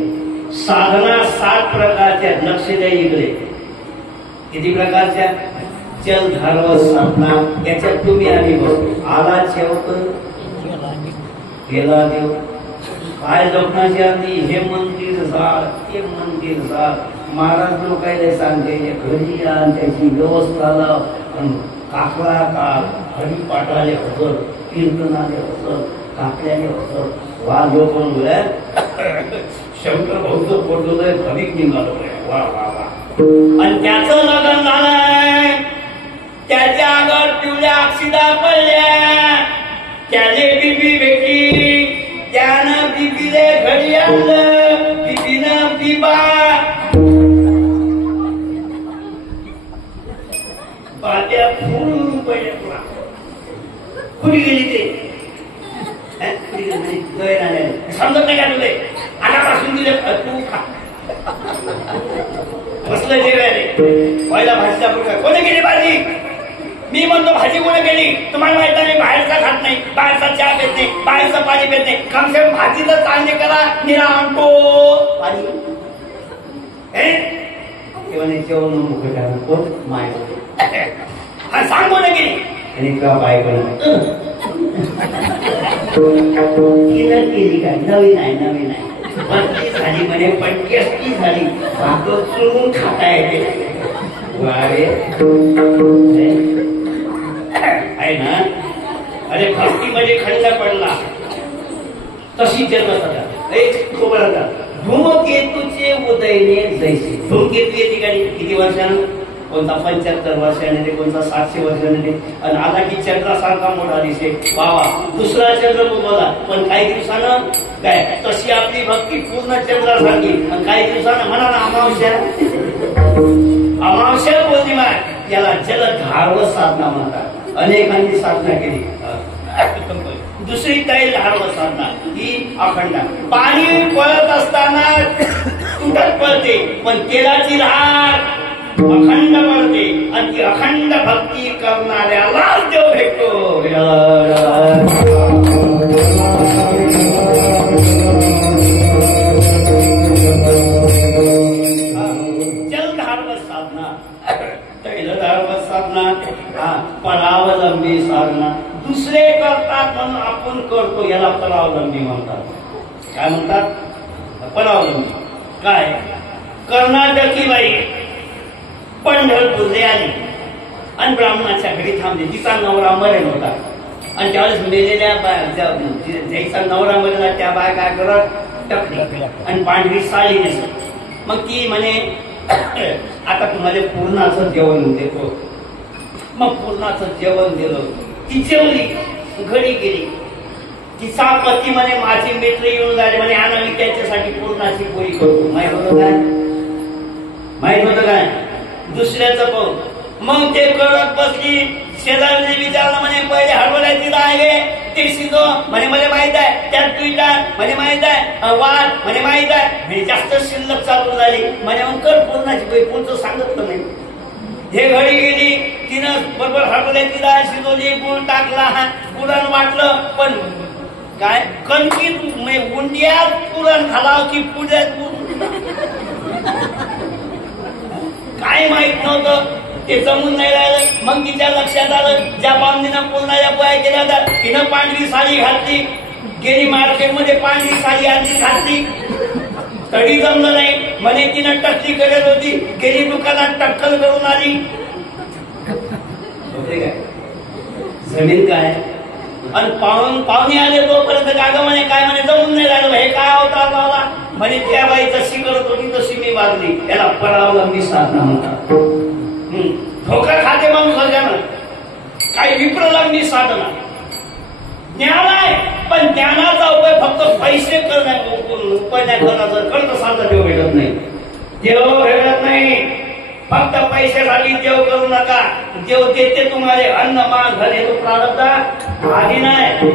साधना 7 प्रकारच्या. लक्ष द्या इकडे. किती प्रकारच्या? जलधारवत साधना. याच्यात तुम्ही आम्ही बघतो. आला शेवट गेला देव. काय जपण्याची आधी हे मंदिर झाड ते मंदिर झाड. महाराज लोकायला सांगते घरी आण त्याची व्यवस्था लाव. काकडा काळ हरिपाठाले हजर, कीर्तनाले हजर, काकड्याने हजर. वा लोक शंकर भाऊचं पोटलोय भविक निघालो. वा वा वा. आणि त्याचं लग्न झालंय. त्याच्या अंगावर पिवळ्या अक्षिदा पडल्या. त्याने बिबी भेटली. त्यानं बिबीले घरी आणलं. बिबीनं बिबा बात्या फुल पडल्या. तुला कुणी गेली ते समजत नाही का तुले? आतापासून दिले तू खा. बसलं जेवायला. पहिला भाजीचा पुरका कोणी गेली भाजी? मी म्हणतो भाजी कोणी गेली? तुम्हाला माहित नाही बाहेरचा खात नाही, बाहेरचा चहा पेत नाही, बाहेरचं पाणी पेत नाही. कम से कम भाजीचं चांगले करा. निरा आणतो पाणी जेवण मुख कोण माय सांगू न गेली. आणि का बायकोला केली काय? नवीन आहे नवीन आहे. 32 झाली म्हणे 35 झाली. भाकर चुरून खाता येते. आहे ना. अरे भक्तीमध्ये खंड पडला तशी जन्म झाला. धूमकेतूचे उदयने जैसे. धूमकेतू येते काही किती वर्षानं? कोणता 75 वर्षाने ते, कोणता 700 वर्षाने ते. आणि आला की चंद्रासारखा मोठा दिसे. बाबा दुसरा चंद्र बोला. पण काही दिवसानं काय तशी आपली भक्ती पूर्ण चंद्रासारखी. आणि काही दिवसानं म्हणा ना अमावस्या. अमावस्या पौर्णिमा याला जलधारव साधना म्हणतात. अनेकांनी साधना केली. दुसरी काही धारव साधना ही अखंड. पाणी पळत असताना तुटत पळते, पण तेलाची धार अखंड पळते. आणि ती अखंड भक्ती करणाऱ्यालाच देव भेटतो. जलधारव साधना, तैलधारव साधना, परावलंबी साधना. दुसरे करतात म्हणून आपण करतो याला परावलंबी म्हणतात. काय म्हणतात? परावलंबी. काय? कर्नाटकी बाई पंढरपूरले आली आणि ब्राह्मणाच्या घरी थांबली. तिचा नवरा मरेल होता. आणि त्यावेळेस मेलेल्या ज्याचा नवरा मरेला त्या बाय काय करत? टकली आणि पांढरी साडी नेसत. मग ती म्हणे आता तुम्हाला पूर्णाचं जेवण देतो. मग पूर्णाचं जेवण दिलं. ती जेवली, घरी गेली. तिचा पती म्हणे माझे मित्र येऊन झाले म्हणे आणावी त्याच्यासाठी पूर्णाची पोळी करतो. माहित होतं काय? माहित होतं काय? दुसऱ्याचं पाऊल. मग ते करत बसली. शेजारने विचारलं म्हणे पहिले हरवल्याची डाळ आहे ते शिजो म्हणे मला माहित आहे. त्यात तुझी डाळ म्हणे माहित आहे. वाढ म्हणे माहित आहे. म्हणजे जास्त शिल्लक चालू झाली म्हणे मग कर पूर्णाची पोळी. पुढचं सांगितलं नाही. हे घरी गेली. तिनं बरोबर हरवल्याची डाळ शिजवली, गुळ टाकला, पुरण वाटलं. पण काय कणकीत उंडियात पुरण घालाव की पुढ्यात काय माहित नव्हतं. ते जमून नाही राहिलं. मग तिच्या लक्षात आलं ज्या पाहुणीनं पूर्णाच्या पोळ्या केल्या होत्या तिनं पांढरी साडी घातली. गेली मार्केटमध्ये पांढरी साडी आणली घातली. तरी जमलं नाही म्हणे तिनं टक्कली करत होती. गेली दुकानात टक्कल करून आली. जमीन काय? आणि पाहुणे आले तोपर्यंत कागं म्हणे काय म्हणे जमून नाही राहिलं. हे काय होता बाबा म्हणे त्या बाई जशी करत होती तशी मी वागली. याला परावलंबी साधना म्हणतात. धोका खाते माणूस सगळ्यानं. काही विप्रलंबी साधना. ज्ञान आहे पण ज्ञानाचा उपयोग फक्त पैसे करण्याचा कर्त साधन देव भेटत नाही. देव भेटत नाही. फक्त पैशासाठी देव करू नका. देव देते तुम्हाला अन्न मान घर हे तो प्रारब्ध आधी नाही.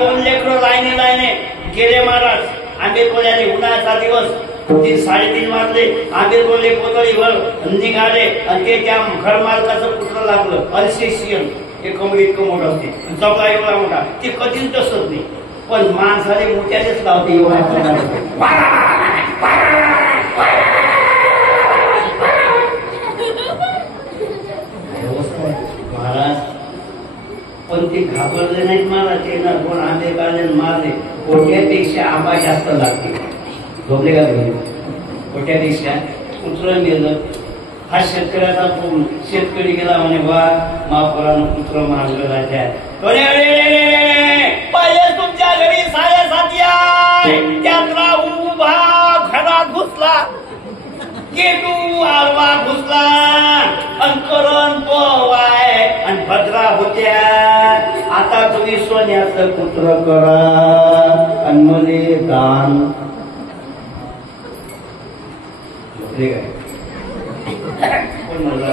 2 लेकरं लाईने गेले महाराज आंबेडकरने. उन्हाळ्याचा दिवस 3-3:30 वाजले. आंबेडकरले कोतळीवर निघाले आणि ते त्या घर मालकाचं पुत्र लागलं. अल्सेशियन. हे कमर इतकं मोठं असते. जबला एवढा मोठा. ते कधीच डसत नाही. पण माणसाने मोठ्यानेच लावते महाराज. पण ते घाबरले नाहीत मला, ते ना कोण आंबे काढले मारले. कोट्यापेक्षा आंबा जास्त लागते. झोपले का तुम्ही? कोट्यापेक्षा कुत्रं गेलं. हा शेतकऱ्याचा शेतकरी गेला म्हणे वा महापुरानं कुत्रं मारलं राजा. पहिले तुमच्या घरी साडेसाती आहे, त्यातला उभा घरात घुसला, केटू आळवा घुसला, अंकरण पोवाय आणि भद्रा होत्या. आता तुम्ही सोन्याचं कुत्र करा आणि मले दान. कोण म्हणला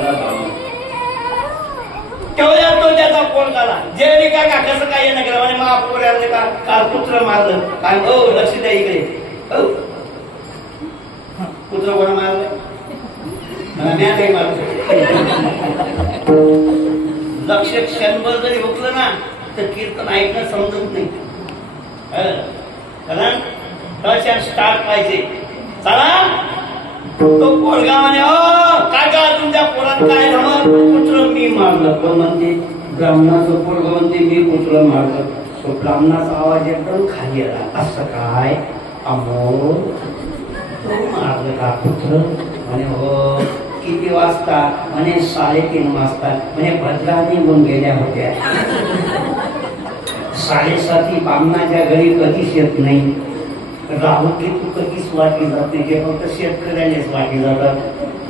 तेवढ्या तो त्याचा फोन झाला. जे का कसं काय येणं गेलं म्हणजे महापुराले का काल कुत्र मारलं काय. हो लक्ष द्या इकडे. हो कुत्र कोण मारलं? मला म्या काही मारलं. लक्ष क्षणभर जरी हुकलं ना तर कीर्तन ऐकणं समजत नाही. कारण स्टार्ट पाहिजे. चला तो पोरगा म्हणे हो काका तुमच्या पोरात काय झालं? कुत्र मी मारलं. पण म्हणते ब्राह्मणाचं पोरगा म्हणते मी कुत्र मारलं. तो ब्राह्मणाचा आवाज एकदम खाली आला. असं काय अमोल तो मारलं का कुत्र? म्हणे हो. किती वाजता? म्हणे 3:30 वाजता. म्हणे भद्रा निघून गेल्या होत्या. 7:30 ब्राह्मणाच्या घरी कधीच येत नाही. राहू की तू कधीच वाटली जात नाही. ते फक्त शेतकऱ्यानेच वाटली जातात.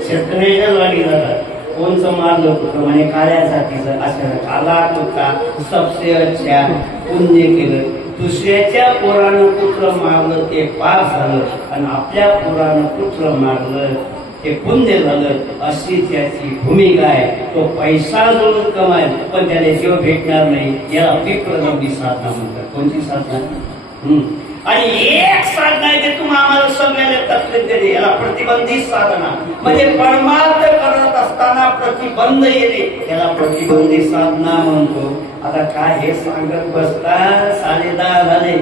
शेतकऱ्याच्याच वाटली जातात. कोणचं मारलं कुठं? म्हणे काळ्या जातीचं. असं आला तुका सबसे अच्छा पुण्य केलं. दुसऱ्याच्या पोरानं कुत्र मारलं ते पाप झालं आणि आपल्या पोरानं कुत्र मारलं ते पुण्य झालं. अशी त्याची भूमिका आहे. तो पैसा जरूर कमाल पण त्याला जीव भेटणार नाही. याला विप्रलंबी साधना म्हणतात. कोणती साधना? आणि एक साधना आहे ते तुम्हाला आम्हाला सगळ्याला तकलीफ देते. याला प्रतिबंधित साधना म्हणजे परमार्थ करत असताना प्रतिबंध येते. याला प्रतिबंधित साधना म्हणतो. आता काय हे सांगत बसता 10:30 झाले.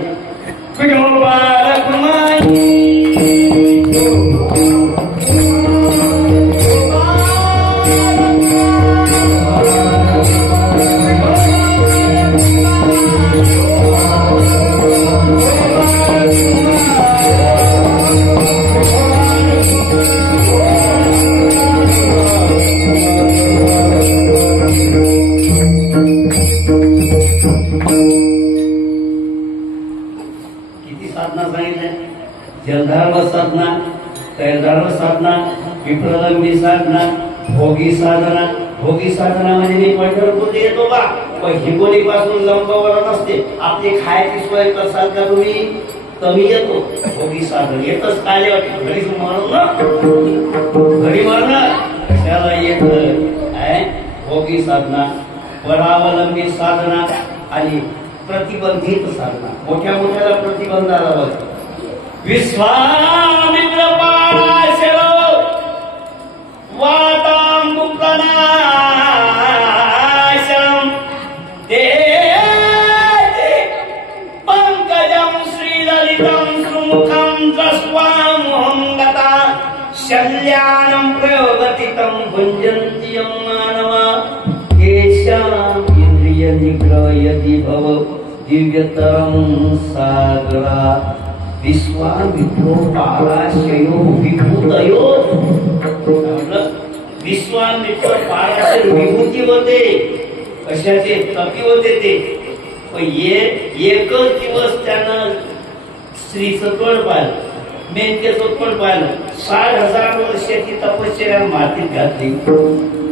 जलधार्व साधना, तैलधार्व साधना, विप्रलंबी साधना, भोगी साधना. भोगी साधना म्हणजे मी पंढरपूरला येतो बा पण हिंगोली पासून लंबवरण असते. आपली खायची सोय करसाल का तुम्ही? कमी येतो. भोगी साधन येतच काय वाटत घरी मरण ना घरी मरण कशाला येत. भोगी साधना, परावलंबी साधना आणि प्रतिबंधित साधना. मोठ्या मोठ्याला प्रतिबंधाला बघ. विश्वामित्र पाराशर वातांबुप्लनाशम देते पंकजं श्रीललितं सुमुखं दृष्ट्वामुहं गता शल्यानं प्रयोगतितं भुञ्जन्ति यं मानवा येषाम् इन्द्रिय निग्रहयति भव दिव्यतरं सागरा. विश्वामित्रो पाराशयो विभूतयो. विश्वामित्र पाराशर विभूती होते. कशाचे? तपी होते ते. पण एकच दिवस त्यानं स्त्रीचं तोंड पाहिलं, मेंढ्याचं तोंड पाहिलं. 60,000 वर्षाची तपश्चर्या मातीत घातली.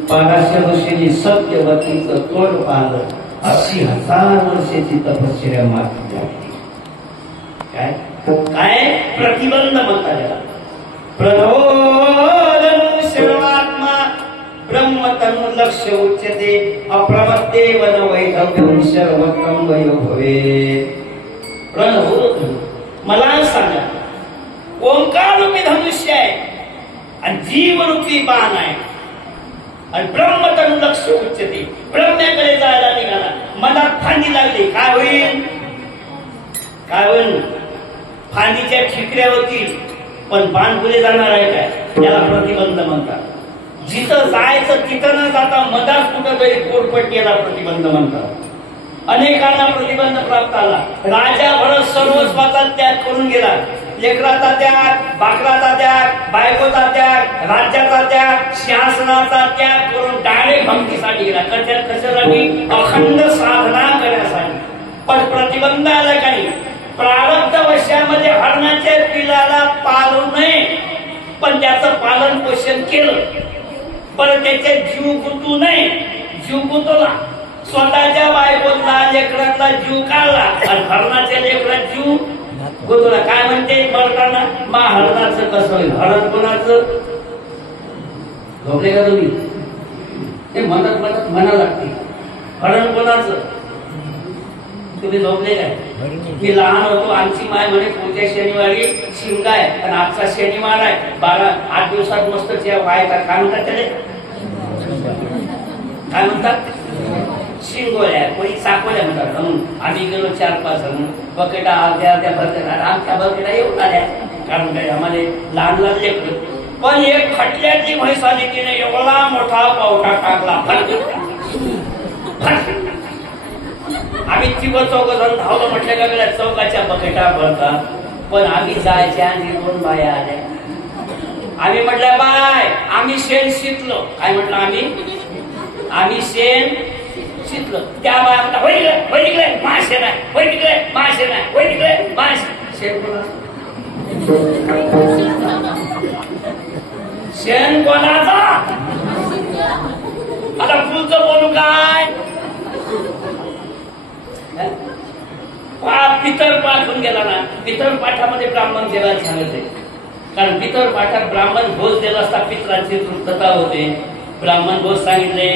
पाराशर ऋषींनी सत्यवतीचं तोंड पाहिलं. 80,000 वर्षाची तपश्चर्या मातीत घातली. काय काय प्रतिबंध म्हणतात याला. प्रधोदनु सर्वात्मा ब्रह्मतनु लक्ष्य उच्यते अप्रमत्तेव न वैधव्यं सर्वत्रं वयो भवेत्. प्रणवोदनु मला सांगा ओंकार रूपी धनुष्य आहे आणि जीव रूपी बाण आहे आणि ब्रह्मतनु लक्ष्य उच्यते. ब्रह्म्याकडे जायला निघाला. मला थंडी लागली काय होईल? काय होईल, फांदीच्या ठिकऱ्या होतील पण बाण पुढे जाणार आहे काय, त्याला प्रतिबंध म्हणतात. जिथं जायचं तिथं न जाता मधात कुठं तरी पोटपट्टीला प्रतिबंध म्हणतात. अनेकांना प्रतिबंध प्राप्त आला. राजा भरत सर्वस्वाचा त्याग करून गेला. लेकराचा त्याग, बाकराचा त्याग, बायकोचा त्याग, राज्याचा त्याग, शासनाचा त्याग करून डायरेक्ट भक्तीसाठी गेला. कशासाठी? अखंड साधना करण्यासाठी. पण प्रतिबंध आला काही, प्रारब्ध वशामध्ये हरणाच्या पिलाला पाळू नये, पण त्याचं पालन पोषण केलं, पण त्याचे जीव गुंतू नये. जीव गुंतवला, स्वतःच्या बायकोतला लेकरातला जीव काढला आणि हरणाच्या लेकरात जीव गुंतवला. काय म्हणते बळताना, मा हरणाचं कसं होईल, हरण कोणाचं? झोपले का तुम्ही? ते म्हणत म्हणत म्हणा लागते, हरण कोणाचं? तुम्ही झोपले काय? मी लहान होतो, आमची माय म्हणे पुढच्या शनिवारी शिमगा आहे आणि आजचा शनिवार आहे, 8 दिवसात मस्त व्हायचा. काय म्हणतात त्याला? काय म्हणतात? शिंगोल्या, कोणी चाकोल्या म्हणतात. म्हणून आम्ही गेलो 4-5 जण, बकेटा अर्ध्या भरत्या, आमच्या बकेटा येऊन आल्या, कारण काय आम्हाला लहान लहान लेकर. पण एक खटल्यातली म्हैस आली, तिने एवढा मोठा पावटा टाकला. आम्ही 3-4 जण धावलो, म्हटलं का गेल्या चौकाच्या बकेटा भरतात. पण आम्ही जायच्या आणि 2 बाया आल्या. आम्ही म्हटलं बाय, आम्ही शेण शिकलो. काय म्हटलं? आम्ही शेण शिकलो. त्या बाया म्हणता, होय तिकडे मासे नाही, होय तिकडे मासे नाही, होय तिकडे मासे. शेण कोणाचं? शेण कोणाचा? आता पुढचं बोलू काय? पितर पाठवून गेला ना. पितर पाठामध्ये ब्राह्मण जेवायला सांगितले, कारण पितर पाठात ब्राह्मण भोज दिला असता पितरांची तृप्तता होते. ब्राह्मण भोज सांगितले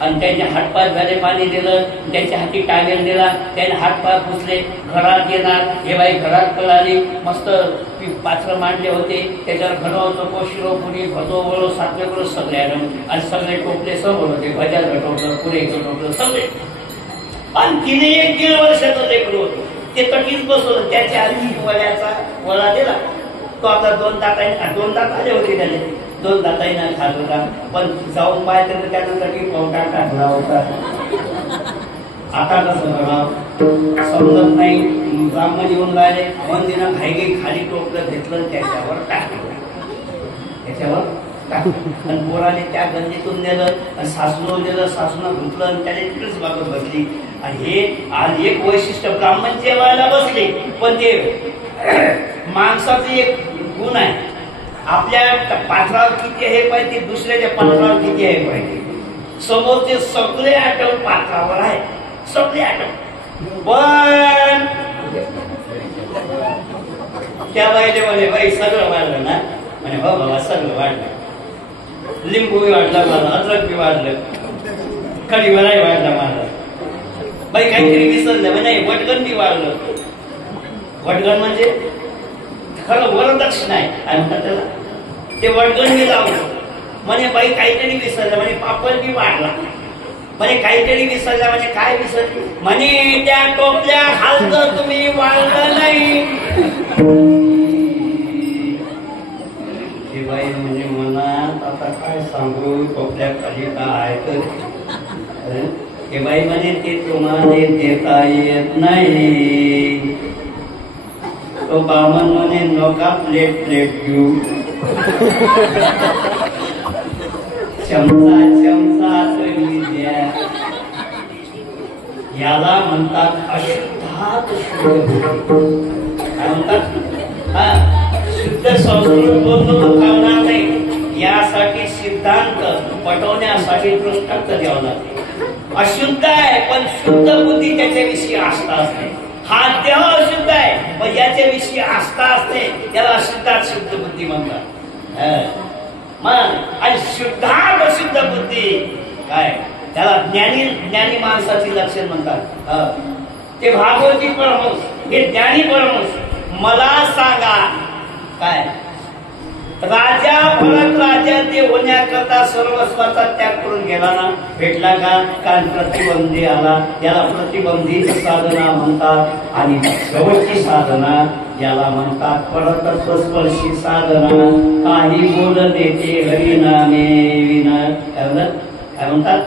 आणि त्यांचे हातपाय झाले, पाणी दिलं, त्यांच्या हाती टावेल दिला, त्याने हातपाय पुसले. घरात येणार, हे बाई घरात कळाली, मस्त पात्र मांडले होते, त्याच्यावर घडवतो शिरो पुरी भजो बोलो 7 किलो सगळे आणि सगळे टोपले समोर होते. भज्या घटवलं, पुरे घटवलं सगळे. आणि तिने 1-1.5 वर्षाचं लेकरू होतं, ते कठीण बसवलं. त्याच्या हाती वळ्याचा वळा दिला. तो आपला 2 दात आले होते त्याने, 2 दातांना खात होता. पण जाऊन पाहिजे तर त्यानंतर की पोटा टाकला होता. आता कसं करावं समजत नाही. ब्राह्मण येऊन राहिले, मंदिरात घाईघाई खाली टोपलं घेतलं, त्याच्यावर टाकलं. आणि पोराने त्या गंजीतून नेलं आणि सासून दिलं, सासून धुतलं आणि त्याने तिकडेच बाजू बसली. आणि हे आज एक वैशिष्ट्य, ब्राह्मण जेवायला बसले, पण ते माणसाचं एक गुण आहे, आपल्या पात्रावर किती हे पाहिजे, दुसऱ्याच्या पात्रावर किती हे पाहिजे. समोरचे सगळे आठवण पात्रावर आहे, सगळे आठवण. पण त्या बाईले म्हणे, बाई सगळं वाढलं ना? म्हणे हो बाबा सगळं वाढलं. लिंबू बी वाढला मला, अद्रक बी वाढलं, कढीवडाही वाढला मला. बाई काहीतरी विसरलं म्हणे, वटगण बी वाढलं. वटगण म्हणजे खरं वरदक्षिणा आहे. काय म्हणतात त्याला? ते वटगण बी लावलं. म्हणे बाई काहीतरी विसरलं, म्हणे पापड बी वाढला. म्हणे काहीतरी विसरलं, म्हणे काय विसरली? म्हणे त्या टोपल्या हालत तुम्ही वाढलं नाही. बाई म्हणजे मनात आता काय सांगू, टोपल्या खाली काय तर हे बाई म्हणे ते तुम्हाला देता येत नाही. तो बामण म्हणे नका प्लेट घेऊ, चमचा तरी द्या. याला म्हणतात अशुद्धात शुद्ध. काय म्हणतात? शुद्ध संस्कृत बोलणं चालणार नाही. यासाठी सिद्धांत पटवण्यासाठी दृष्टांत द्यावं लागते. अशुद्ध आहे पण शुद्ध बुद्धी त्याच्याविषयी आस्था असते. हा देह अशुद्ध आहे पण याच्याविषयी आस्था असते, त्याला अशुद्धात शुद्ध बुद्धी म्हणतात. आणि शुद्धात अशुद्ध बुद्धी काय, त्याला ज्ञानी माणसाची लक्षण म्हणतात. ते भागवती परमहंस, हे ज्ञानी परमहंस. मला सांगा काय, राजा भरत राजा ते होण्याकरता सर्वस्वाचा त्याग करून गेला ना, भेटला का? कारण प्रतिबंधी आला. याला प्रतिबंधित साधना म्हणतात. आणि शेवटची साधना याला म्हणतात परतत्वस्पर्शी साधना. काही बोल देते हरिनामे विना. काय म्हणतात?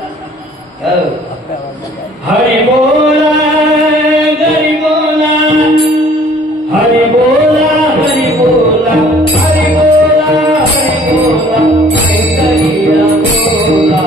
हरि बोला हरि बोला हरि बोला हरि बोला हरि बोला हरि बोला ऐकूया बोला.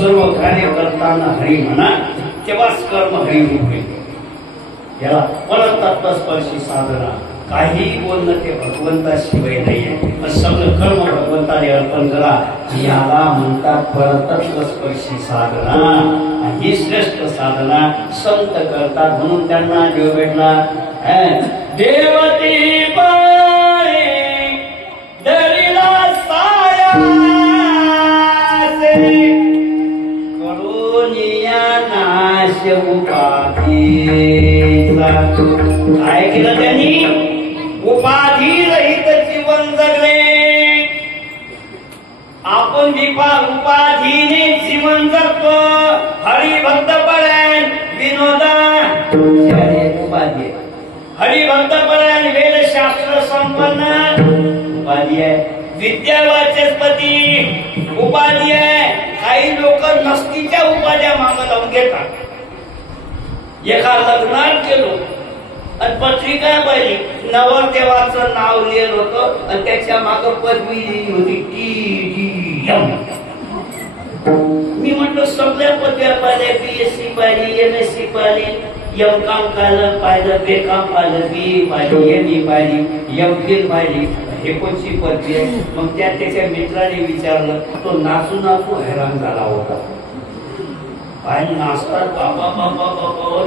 सर्व कार्य करताना हरी म्हणा, तेव्हाच कर्म हरी होईल. याला परतत्वस्पर्शी साधना. काही बोलणं ते भगवंताशिवाय नाहीये. सगळं कर्म भगवंताने अर्पण करा. याला म्हणतात परतत्वस्पर्शी साधना. ही श्रेष्ठ साधना संत करतात. म्हणून त्यांना देव भेटला. देवती पाणी दरीला साया नाश उपाधीचा. काय केलं त्यांनी? उपाधी रहित जीवन जगले. आपण उपाधीने जीवन जगतो. हरिभक्तपरायण विनोदा उपाधी. हरिभक्तपरायण वेदशास्त्र संपन्न उपाधी आहे. विद्यावाचस्पती उपाधी आहे. काही लोक नसतीच्या उपाध्या मागे लावून घेतात. एका लग्नात गेलो आणि पत्रिका पाहिली, नवरदेवाचं नाव लिहिलं होतं आणि त्याच्या मागे पदवी लिहिली होती TDM. मी म्हटलं सगळ्या पदव्या पाहिल्या, BSc पाहिली, MSc पाहिली, M.Com पाहिलं, B.Com पाहिलं, BE पाहिली, ME पाहिली, MPhil पाहिली. हे कोणची पदवी आहे? मग त्याच्या मित्राने विचारलं. तो नाचू नाचू हैराण झाला होता. काय नाचतात बाबा बाबा बाबा.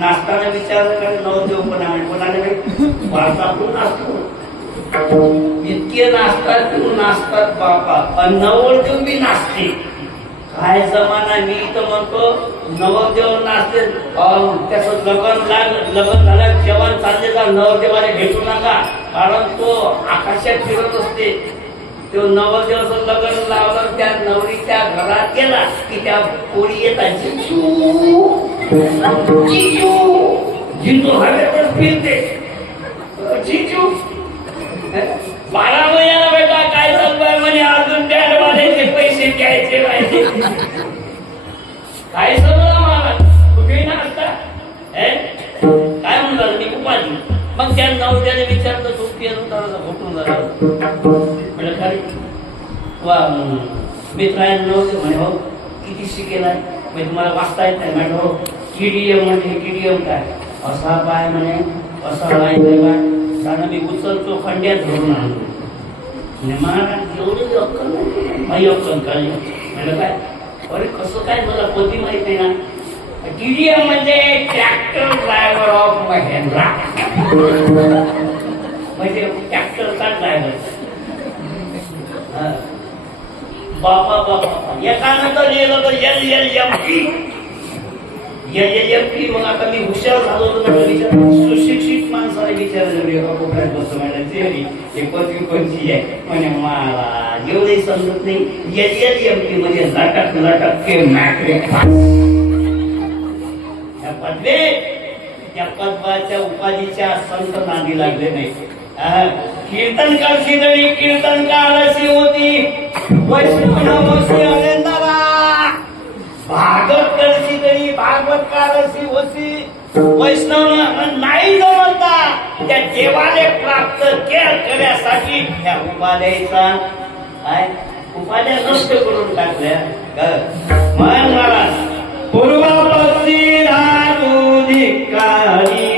नाचताना विचारलं का नवदेव पण आहे कोणाने भारतातून नाचतो. इतके नाचतात तू नाचतात बाबा. नवरदेव बी नाचते. काय जमाना. मी तर म्हणतो नवरदेव नाचते. त्याचं लग्न झालं जेवण चालले जा, नवरदेवाने भेटू नका. कारण तो आकाशात फिरत असते. तो नवरदेवाचं लग्न लावलं, त्या नवरीच्या घरात गेला की त्या पोळी येतात जिजू हवेतच फिरते. जिजू 12 महिन्याला बेटा काय चालू आहे म्हणे, अजून त्या वाल्याचे पैसे द्यायचे पाहिजे. काय सगळं मला कुठेही नाचता काय म्हणतात मी उपाधी. मग त्या नवऱ्याने विचारलं तू फोटून म्हणजे खरी वा मित्रांनो नव्हते म्हणे. हो किती शिकेलाय म्हणजे तुम्हाला वाचता येत नाही. म्हणजे हो TDM म्हणजे TDM काय असा पाय म्हणे असा लायलाय बाय कारण मी उचलतो खंड्यात धरून आणतो महाराज एवढी अक्कल नाही माझी अक्कल काय म्हणलं काय अरे कसं काय मला कधी माहित आहे ना TDM म्हणजे ट्रॅक्टर ड्रायव्हर ऑफ महिंद्रा म्हणजे ट्रॅक्टरचा ड्रायव्हर बाबा बाबा एकानं तर लिहिलं तर LLMP मग आता मी हुशार झालो होतो विचार सुशिक्षित माणसाला विचारलं एका कोपऱ्यात बसतो म्हणायचं हे पदवी कोणची आहे म्हणे मला एवढंही समजत नाही LLMP म्हणजे लटक लटक के मॅट्रिक पदवे त्या पदवाच्या उपाधीच्या संत नांदी लागले नाही कीर्तनकारची दळी कीर्तनकारची होती वैष्णवशी अनेंदारा भागवतकारची दळी भागवतकारची होती वैष्णव नाही जमता त्या देवाने प्राप्त करण्यासाठी त्या उपाध्यायचा उपाध्या नष्ट करून टाकल्या मन महाराज पूर्वपक्षी धातू धिक्कारी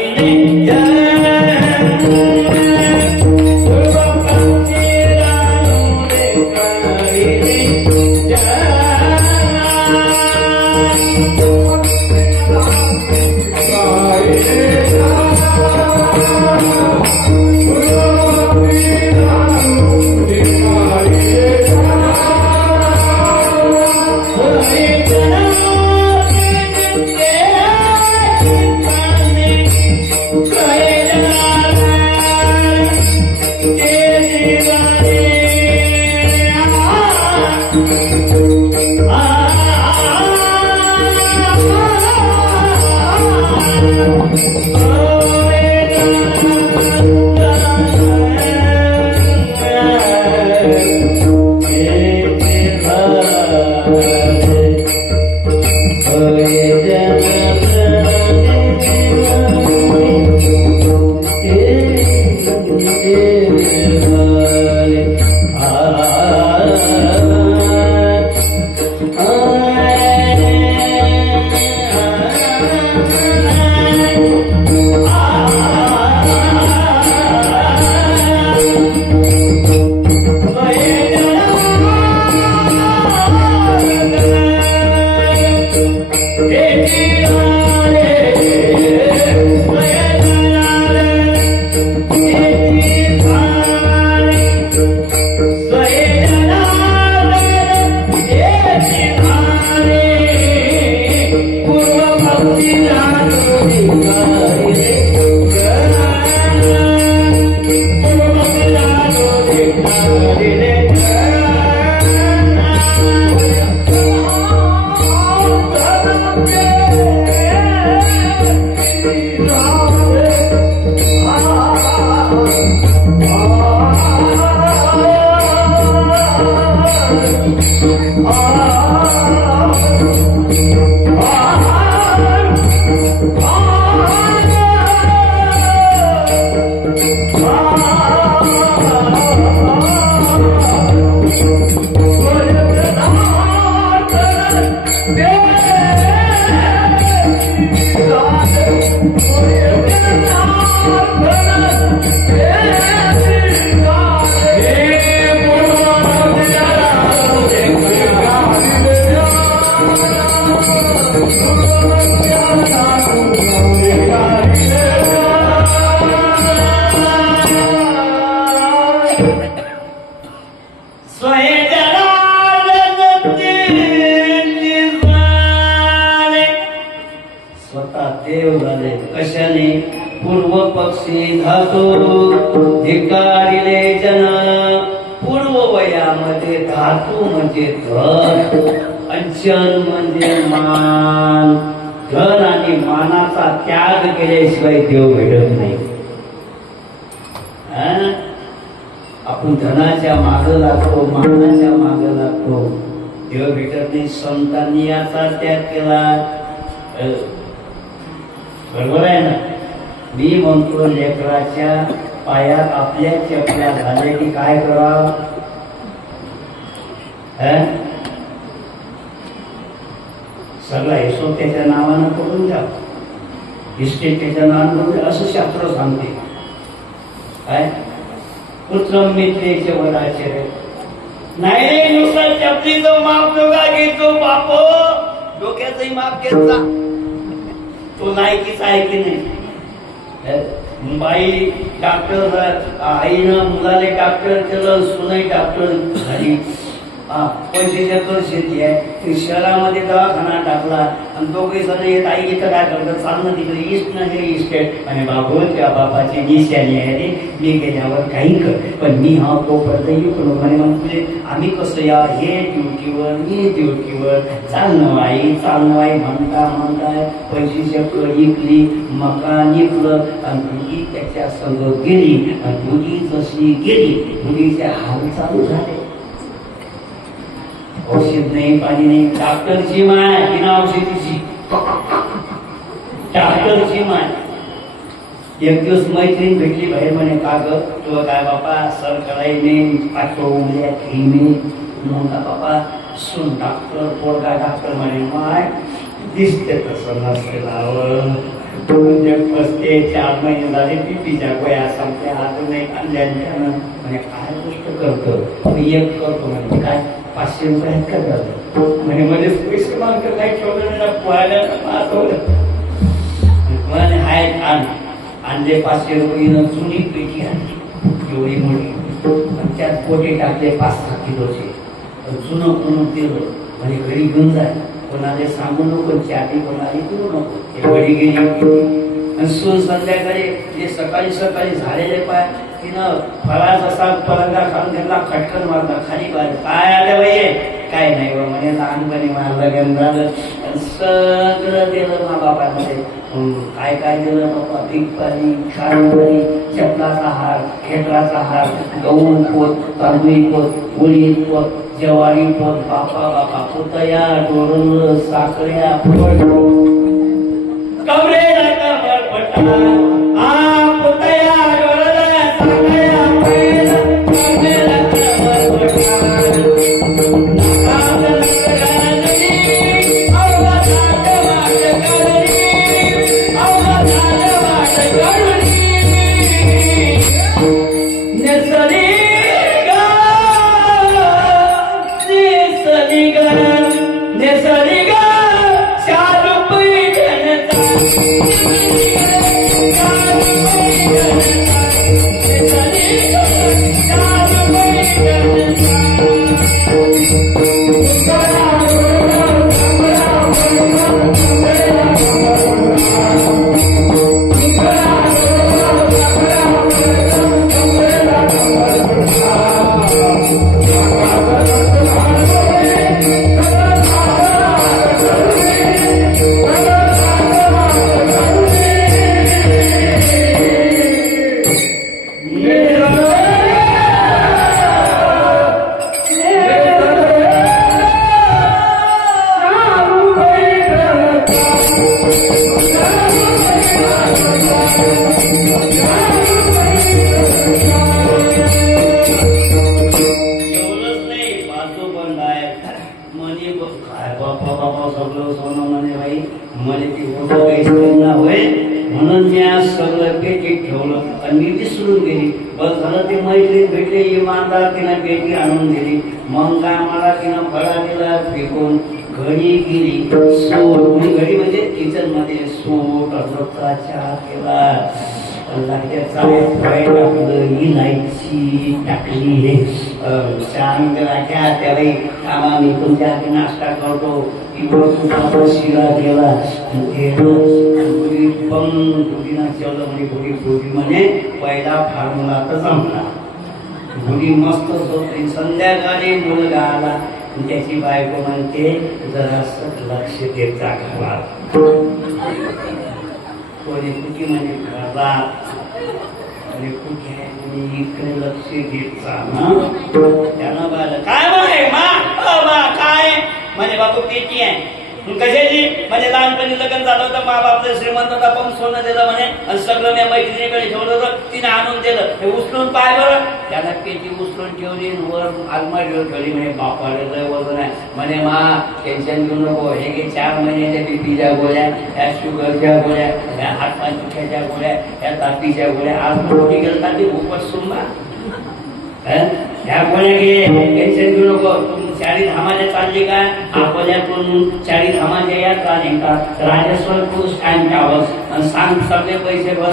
आपण धनाच्या माग लागतो मानाच्या माग लागतो देव भेटत नाही संतांनी याचा त्याग केला बरोबर आहे ना मी म्हणतो लेकराच्या पायात आपल्या चपल्या झाल्या की काय करावं सगळा हिशोब त्याच्या नावानं करून द्या इस्टेट त्याच्या नावाने असं शास्त्र सांगते. काय पुत्र मित्रेचे वडाचे नाही रे, नुसतं चपलीचं माप जोगा घेतो बाप, डोक्याचंही माप घेत जा. तो लायकीचा आहे की नाही. बाई डॉक्टर, आईनं मुलाले डॉक्टर केलं, सुनई डॉक्टर झाली. 25 एकर शेती आहे, शहरामध्ये दवाखाना टाकला आणि दोघे जण येत. आई इथं काय करतात, चालणं तिकडे ईस्ट न हे इस्टेट आणि बाबू त्या बापाची निशाणी आहे रे, मी गेल्यावर काही कर, पण मी हा तोपर्यंत येऊ नको. आणि मग तुझे आम्ही कसं या, हे ड्युटीवर मी ड्युटीवर, चालणं आई म्हणता म्हणताय 25 एकर इकली, मका निघलं आणि तुझी त्याच्या संग गेली. आणि तुझी जशी गेली, तुझीचे हाल चालू झाले. औषध नाही, पाणी नाही. डॉक्टरची माय बिना औषधीची, डॉक्टरची माय. एक दिवस मैत्रीण भेटली बाहेर, म्हणे का ग तुला काय बापा सर कराय नाही, पाठव उद्या खेळी नाही. म्हणता बापा सुन डॉक्टर, पोरगा डॉक्टर. म्हणे माय दिसते तसं नसते, बसते 4 महिने झाले पिपीच्या गोया सांगते, आता नाही आणल्या. म्हणे काय गोष्ट करतो, एक करतो. म्हणजे काय 500 रुपये आहेत का झालं. म्हणजे मध्ये पैसे मागत काही ठेवलं ना, पोहायला म्हणे हाय आणले 500 रुपये. जुनी पेटी आणली एवढी मोठी, त्यात पोटे टाकले 5-6 किलोचे. जुनं म्हणून दिलं, म्हणजे घरी घेऊन जाय, कोणाला सांगू नको, चाटी कोणाला करू नको. घरी गेली सून संध्याकाळी जे सकाळी झालेले पाय तिनं फळाचा असा पलंगा खाऊन त्यांना खटकन मारला खाली. काय आलं बाई, काय नाही बा म्हणे, लहानपणी मला लग्न झालं सगळं दिलं मा बापामध्ये. काय काय दिलं बाबा, पीक पाणी, खाण पाणी, चपलाचा हार, खेटराचा हार, गहू पोत, तांदूळ पोत, उडीद पोत, ज्वारी पोत, बापा पुतया, डोरलं, साखऱ्या, कमरे म्हणून मी आज सगळं पेटीत ठेवलं आणि मी विसरून गेली. बस झालं ते मैत्रीण भेटले, इमानदार तिनं पेटी आणून दिली. मग काय मला तिनं फळा दिला फेकून घडी गेली. सूट घडी म्हणजे किचन मध्ये सूट अद्रकचा चहा केला, इलायची टाकली, छान त्यावेळी आम्हा मी तुमच्या नाश्ता करतो, शिरा केला, म्हणजे पहिला फॉर्म्युला तर जमला. गुढी मस्त होती. संध्याकाळी मुलगा आला, त्याची बायको म्हणते जरास लक्ष देत जा घरात. कोणी कुठे म्हणजे घरात आणि कुठे इकडे लक्ष देत जा ना. त्यानं बाळाला काय म्हणे मा काय म्हणे बाबू पेटी आहे. कशाची म्हणजे लहानपणी लग्न झालं होतं मा बापले श्रीमंत होता पण सोनं दिलं म्हणे आणि सगळं मी मैत्रिणीकडे ठेवलं होतं तिने आणून दिलं हे उचलून पाय बरं त्याला पेटी उचलून ठेवली वर अलमारीवर ठेवली म्हणे बापाला लय वजन आहे म्हणे मा टेन्शन घेऊ नको हे घे 4 महिन्याच्या बीपीच्या गोळ्या या शुगरच्या गोळ्या या हातपाय दुख्याच्या गोळ्या या तापीच्या गोळ्या आज मोठी गेलता ती उपट सुंबा ह्या गोळ्या घे टेन्शन घेऊ नको तू 4 धामाला चालली का अकोल्यातून 4 धामाच्या यात्रा निघतात राजेश्वर तू स्टँड टावर्स आणि सांग सगळे पैसे भर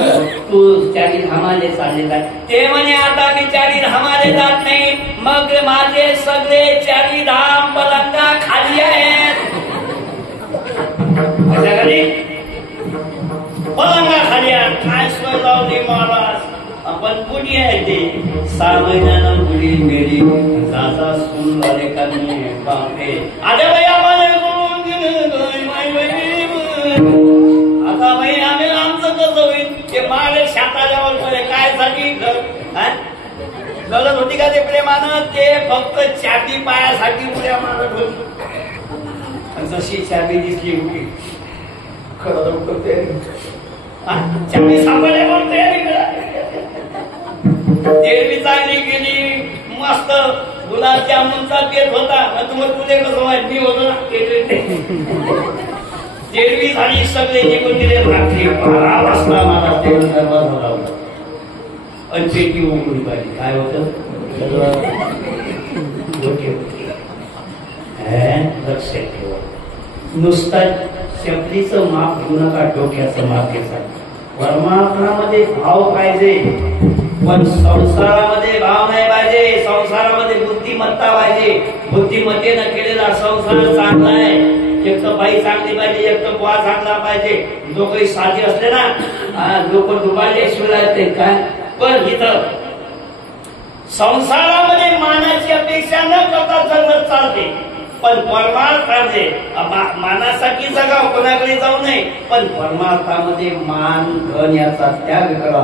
तू 4 धामाले चालले जाय ते म्हणे आता मी 4 धामाले जात नाही मग माझे सगळे 4 धाम पलंगा खाली आहेत पलंगा खाली आहेत काय सोय लावली महाराज आपण कुणी आहे ते 6 महिन्यानं मुली मेली दादा सून झाले का नाही बापरे अरे बाई आम्हाला सोडून आता बाई आम्ही आमचं कसं होईल ते मागे शाताच्यावर काय साठी गलत होती का ते प्रेमानं ते फक्त छाती पायासाठी उड्या मारत होती जशी छाती दिसली होती खरं लवकर तयारी छाती सांभाळल्यावर तयारी करा देवी चांगली गेली मस्त गुलाबजामुनचा पेट होता तुम्हाला तुझे कसं माहित मी होतो ना देवी झाली सगळे निघून गेले रात्री 12 वाजता मला तेल सर्वात होता आणि पेटी उघडून पाहिजे काय होतं लक्षात ठेवा नुसता चपलीचं माप घेऊ नका डोक्याचं माप घ्यायचं परमार्थामध्ये भाव पाहिजे पण संसारामध्ये भाव नाही पाहिजे संसारामध्ये बुद्धिमत्ता पाहिजे बुद्धिमत्तेनं केलेला संसार चांगला आहे एक तर बाई चांगली पाहिजे एक तर बुवा चांगला पाहिजे दोघही साथी असले ना लोक डुबाले शिवला काय पण इथं संसारामध्ये मानाची अपेक्षा न करता जगत चालते पण परमार्थामध्ये मानासाठी जगाव कोणाकडे जाऊ नये पण परमार्थामध्ये मान धन याचा त्याग करा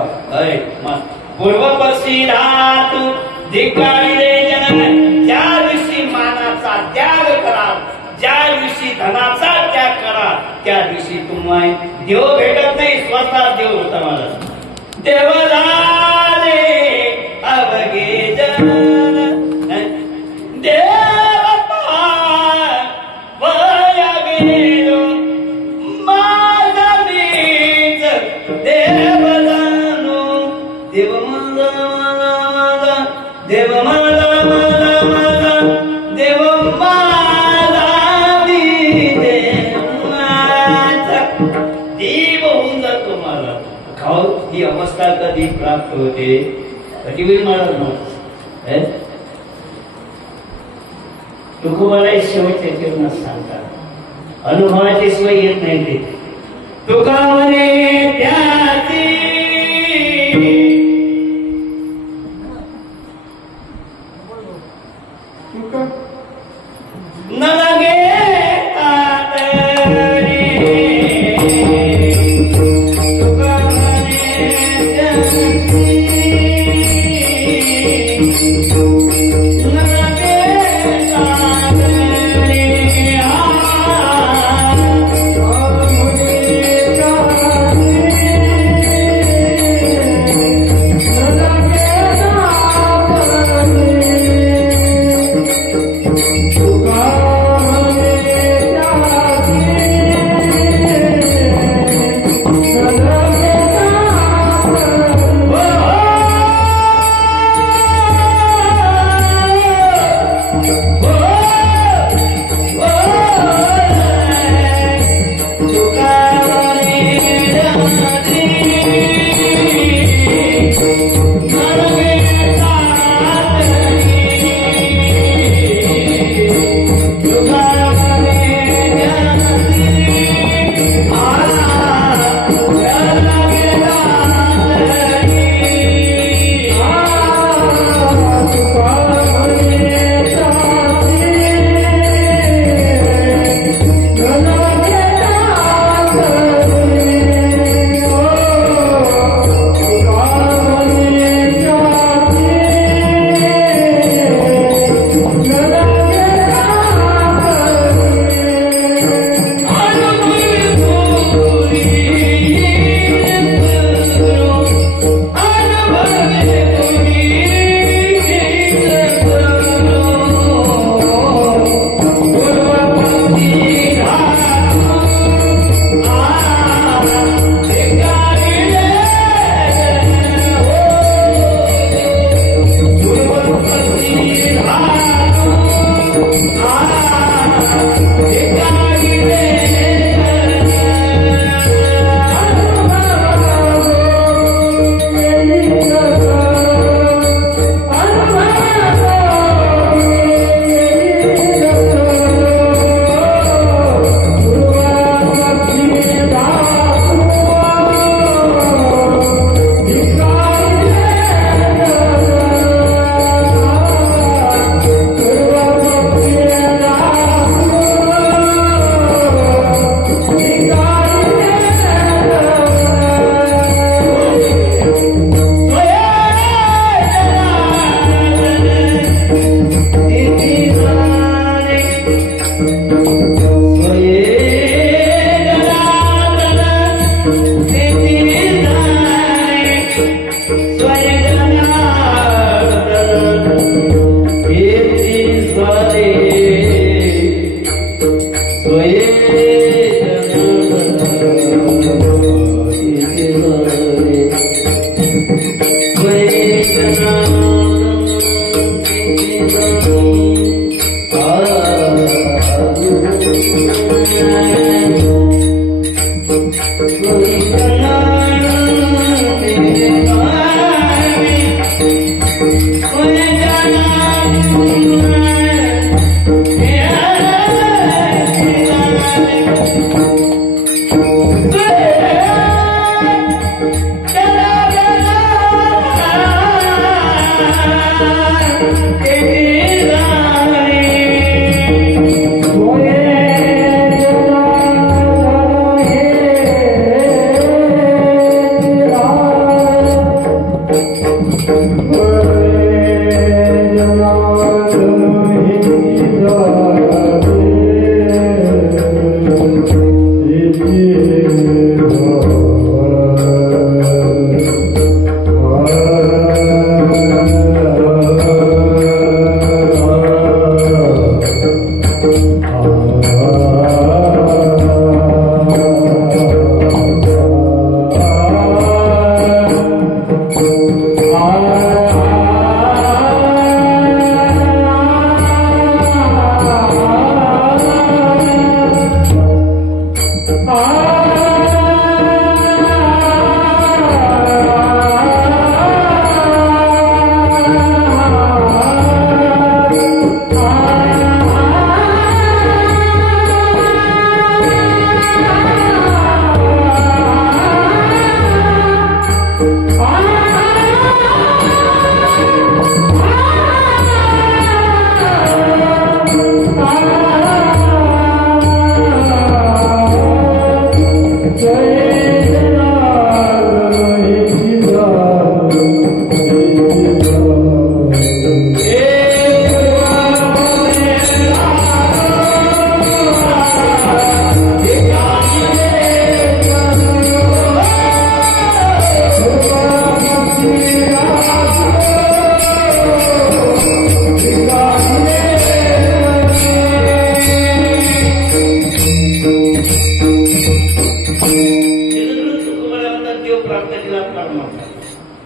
पूर्वपक्षी धातू धिक्कारिले जन ज्या दिवशी मानाचा त्याग करा ज्या दिवशी धनाचा त्याग करा त्या दिवशी तुम्हाला देव भेटत नाही स्वतः देव होता मला देव झाले अवघे जन देव ही अवस्था कधी प्राप्त होते कधी वेळ मला तुकोबाला शेवटच्या चरणात सांगतात अनुभवाची सोय येत नाही ते तुका म्हणे त्याची न लगे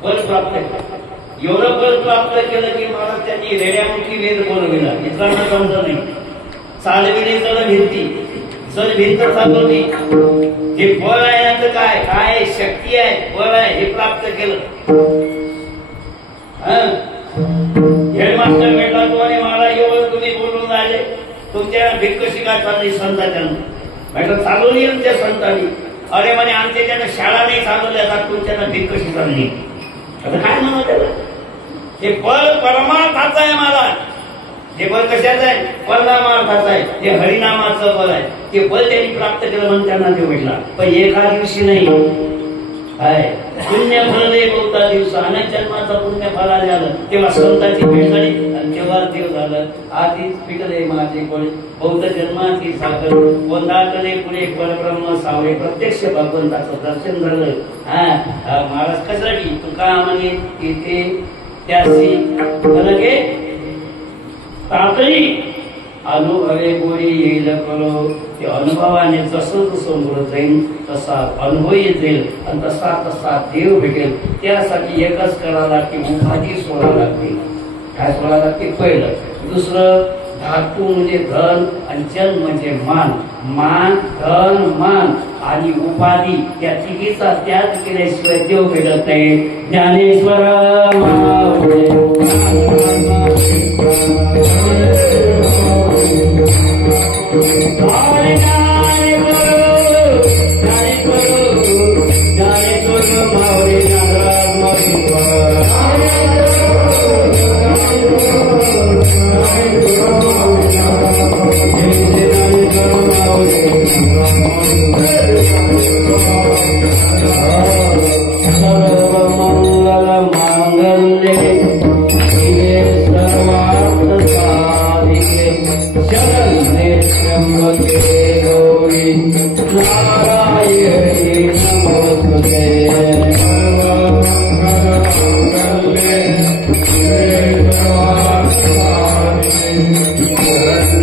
बल प्राप्त एवढं बल प्राप्त केलं की मला त्यांनी रेड्यामुखी वेद बोलविला. इतरांना जमलं नाही. चालविली चल भिंती, चल भिंत चालवली. हे बळ आहे ना, तर काय काय शक्ती आहे, बळ आहे, हे प्राप्त केलं. हेडमास्टर भेटला तो आणि मला एवढं तुम्ही बोलून आले, तुमच्या भिक्क शिका चालली संतांच्या. म्हटलं चालवली त्या संतांनी. अरे म्हणे आमच्या त्यानं शाळा नाही चालवल्या जात, तुमच्या भिक्क शिकाली. आता काय म्हणू त्याला? हे बळ परमार्थाचं आहे. मला हे बळ कशाचं आहे? परमार्थाचं आहे. हे हरिनामाचं बळ आहे. ते बळ त्यांनी प्राप्त केलं म्हणून त्यांना ते म्हटलं. पण एका दिवशी नाही आहे. पुण्य फळ दे बहुता दिवस, अनेक जन्माचा पुण्य फळ आलं तेव्हा संतांची भेट झाली आणि तेव्हा देव झालं. आधीच पिकले माझे कोण बौद्ध जन्माची सागर, गोंधाकले पुढे परब्रह्म सावळे. प्रत्यक्ष भगवंताचं दर्शन झालं. महाराज कशासाठी? तुका म्हणे तिथे त्याची लगे तातडी अनुभवे गोडी येईल करो. ते अनुभवाने जसं जसं मुळे जाईल तसा अनुभव येत जाईल आणि तसा तसा देव भेटेल. त्यासाठी एकच करावं लागते, उपाधी सोडावं लागते. काय सोडावं लागते? पहिलं. दुसरं धातू म्हणजे धन आणि जन म्हणजे मान. मान, धन, मान आणि उपाधी त्या तिघीचा त्याग केल्याशिवाय देव भेटत नाही. ज्ञानेश्वर Naरायण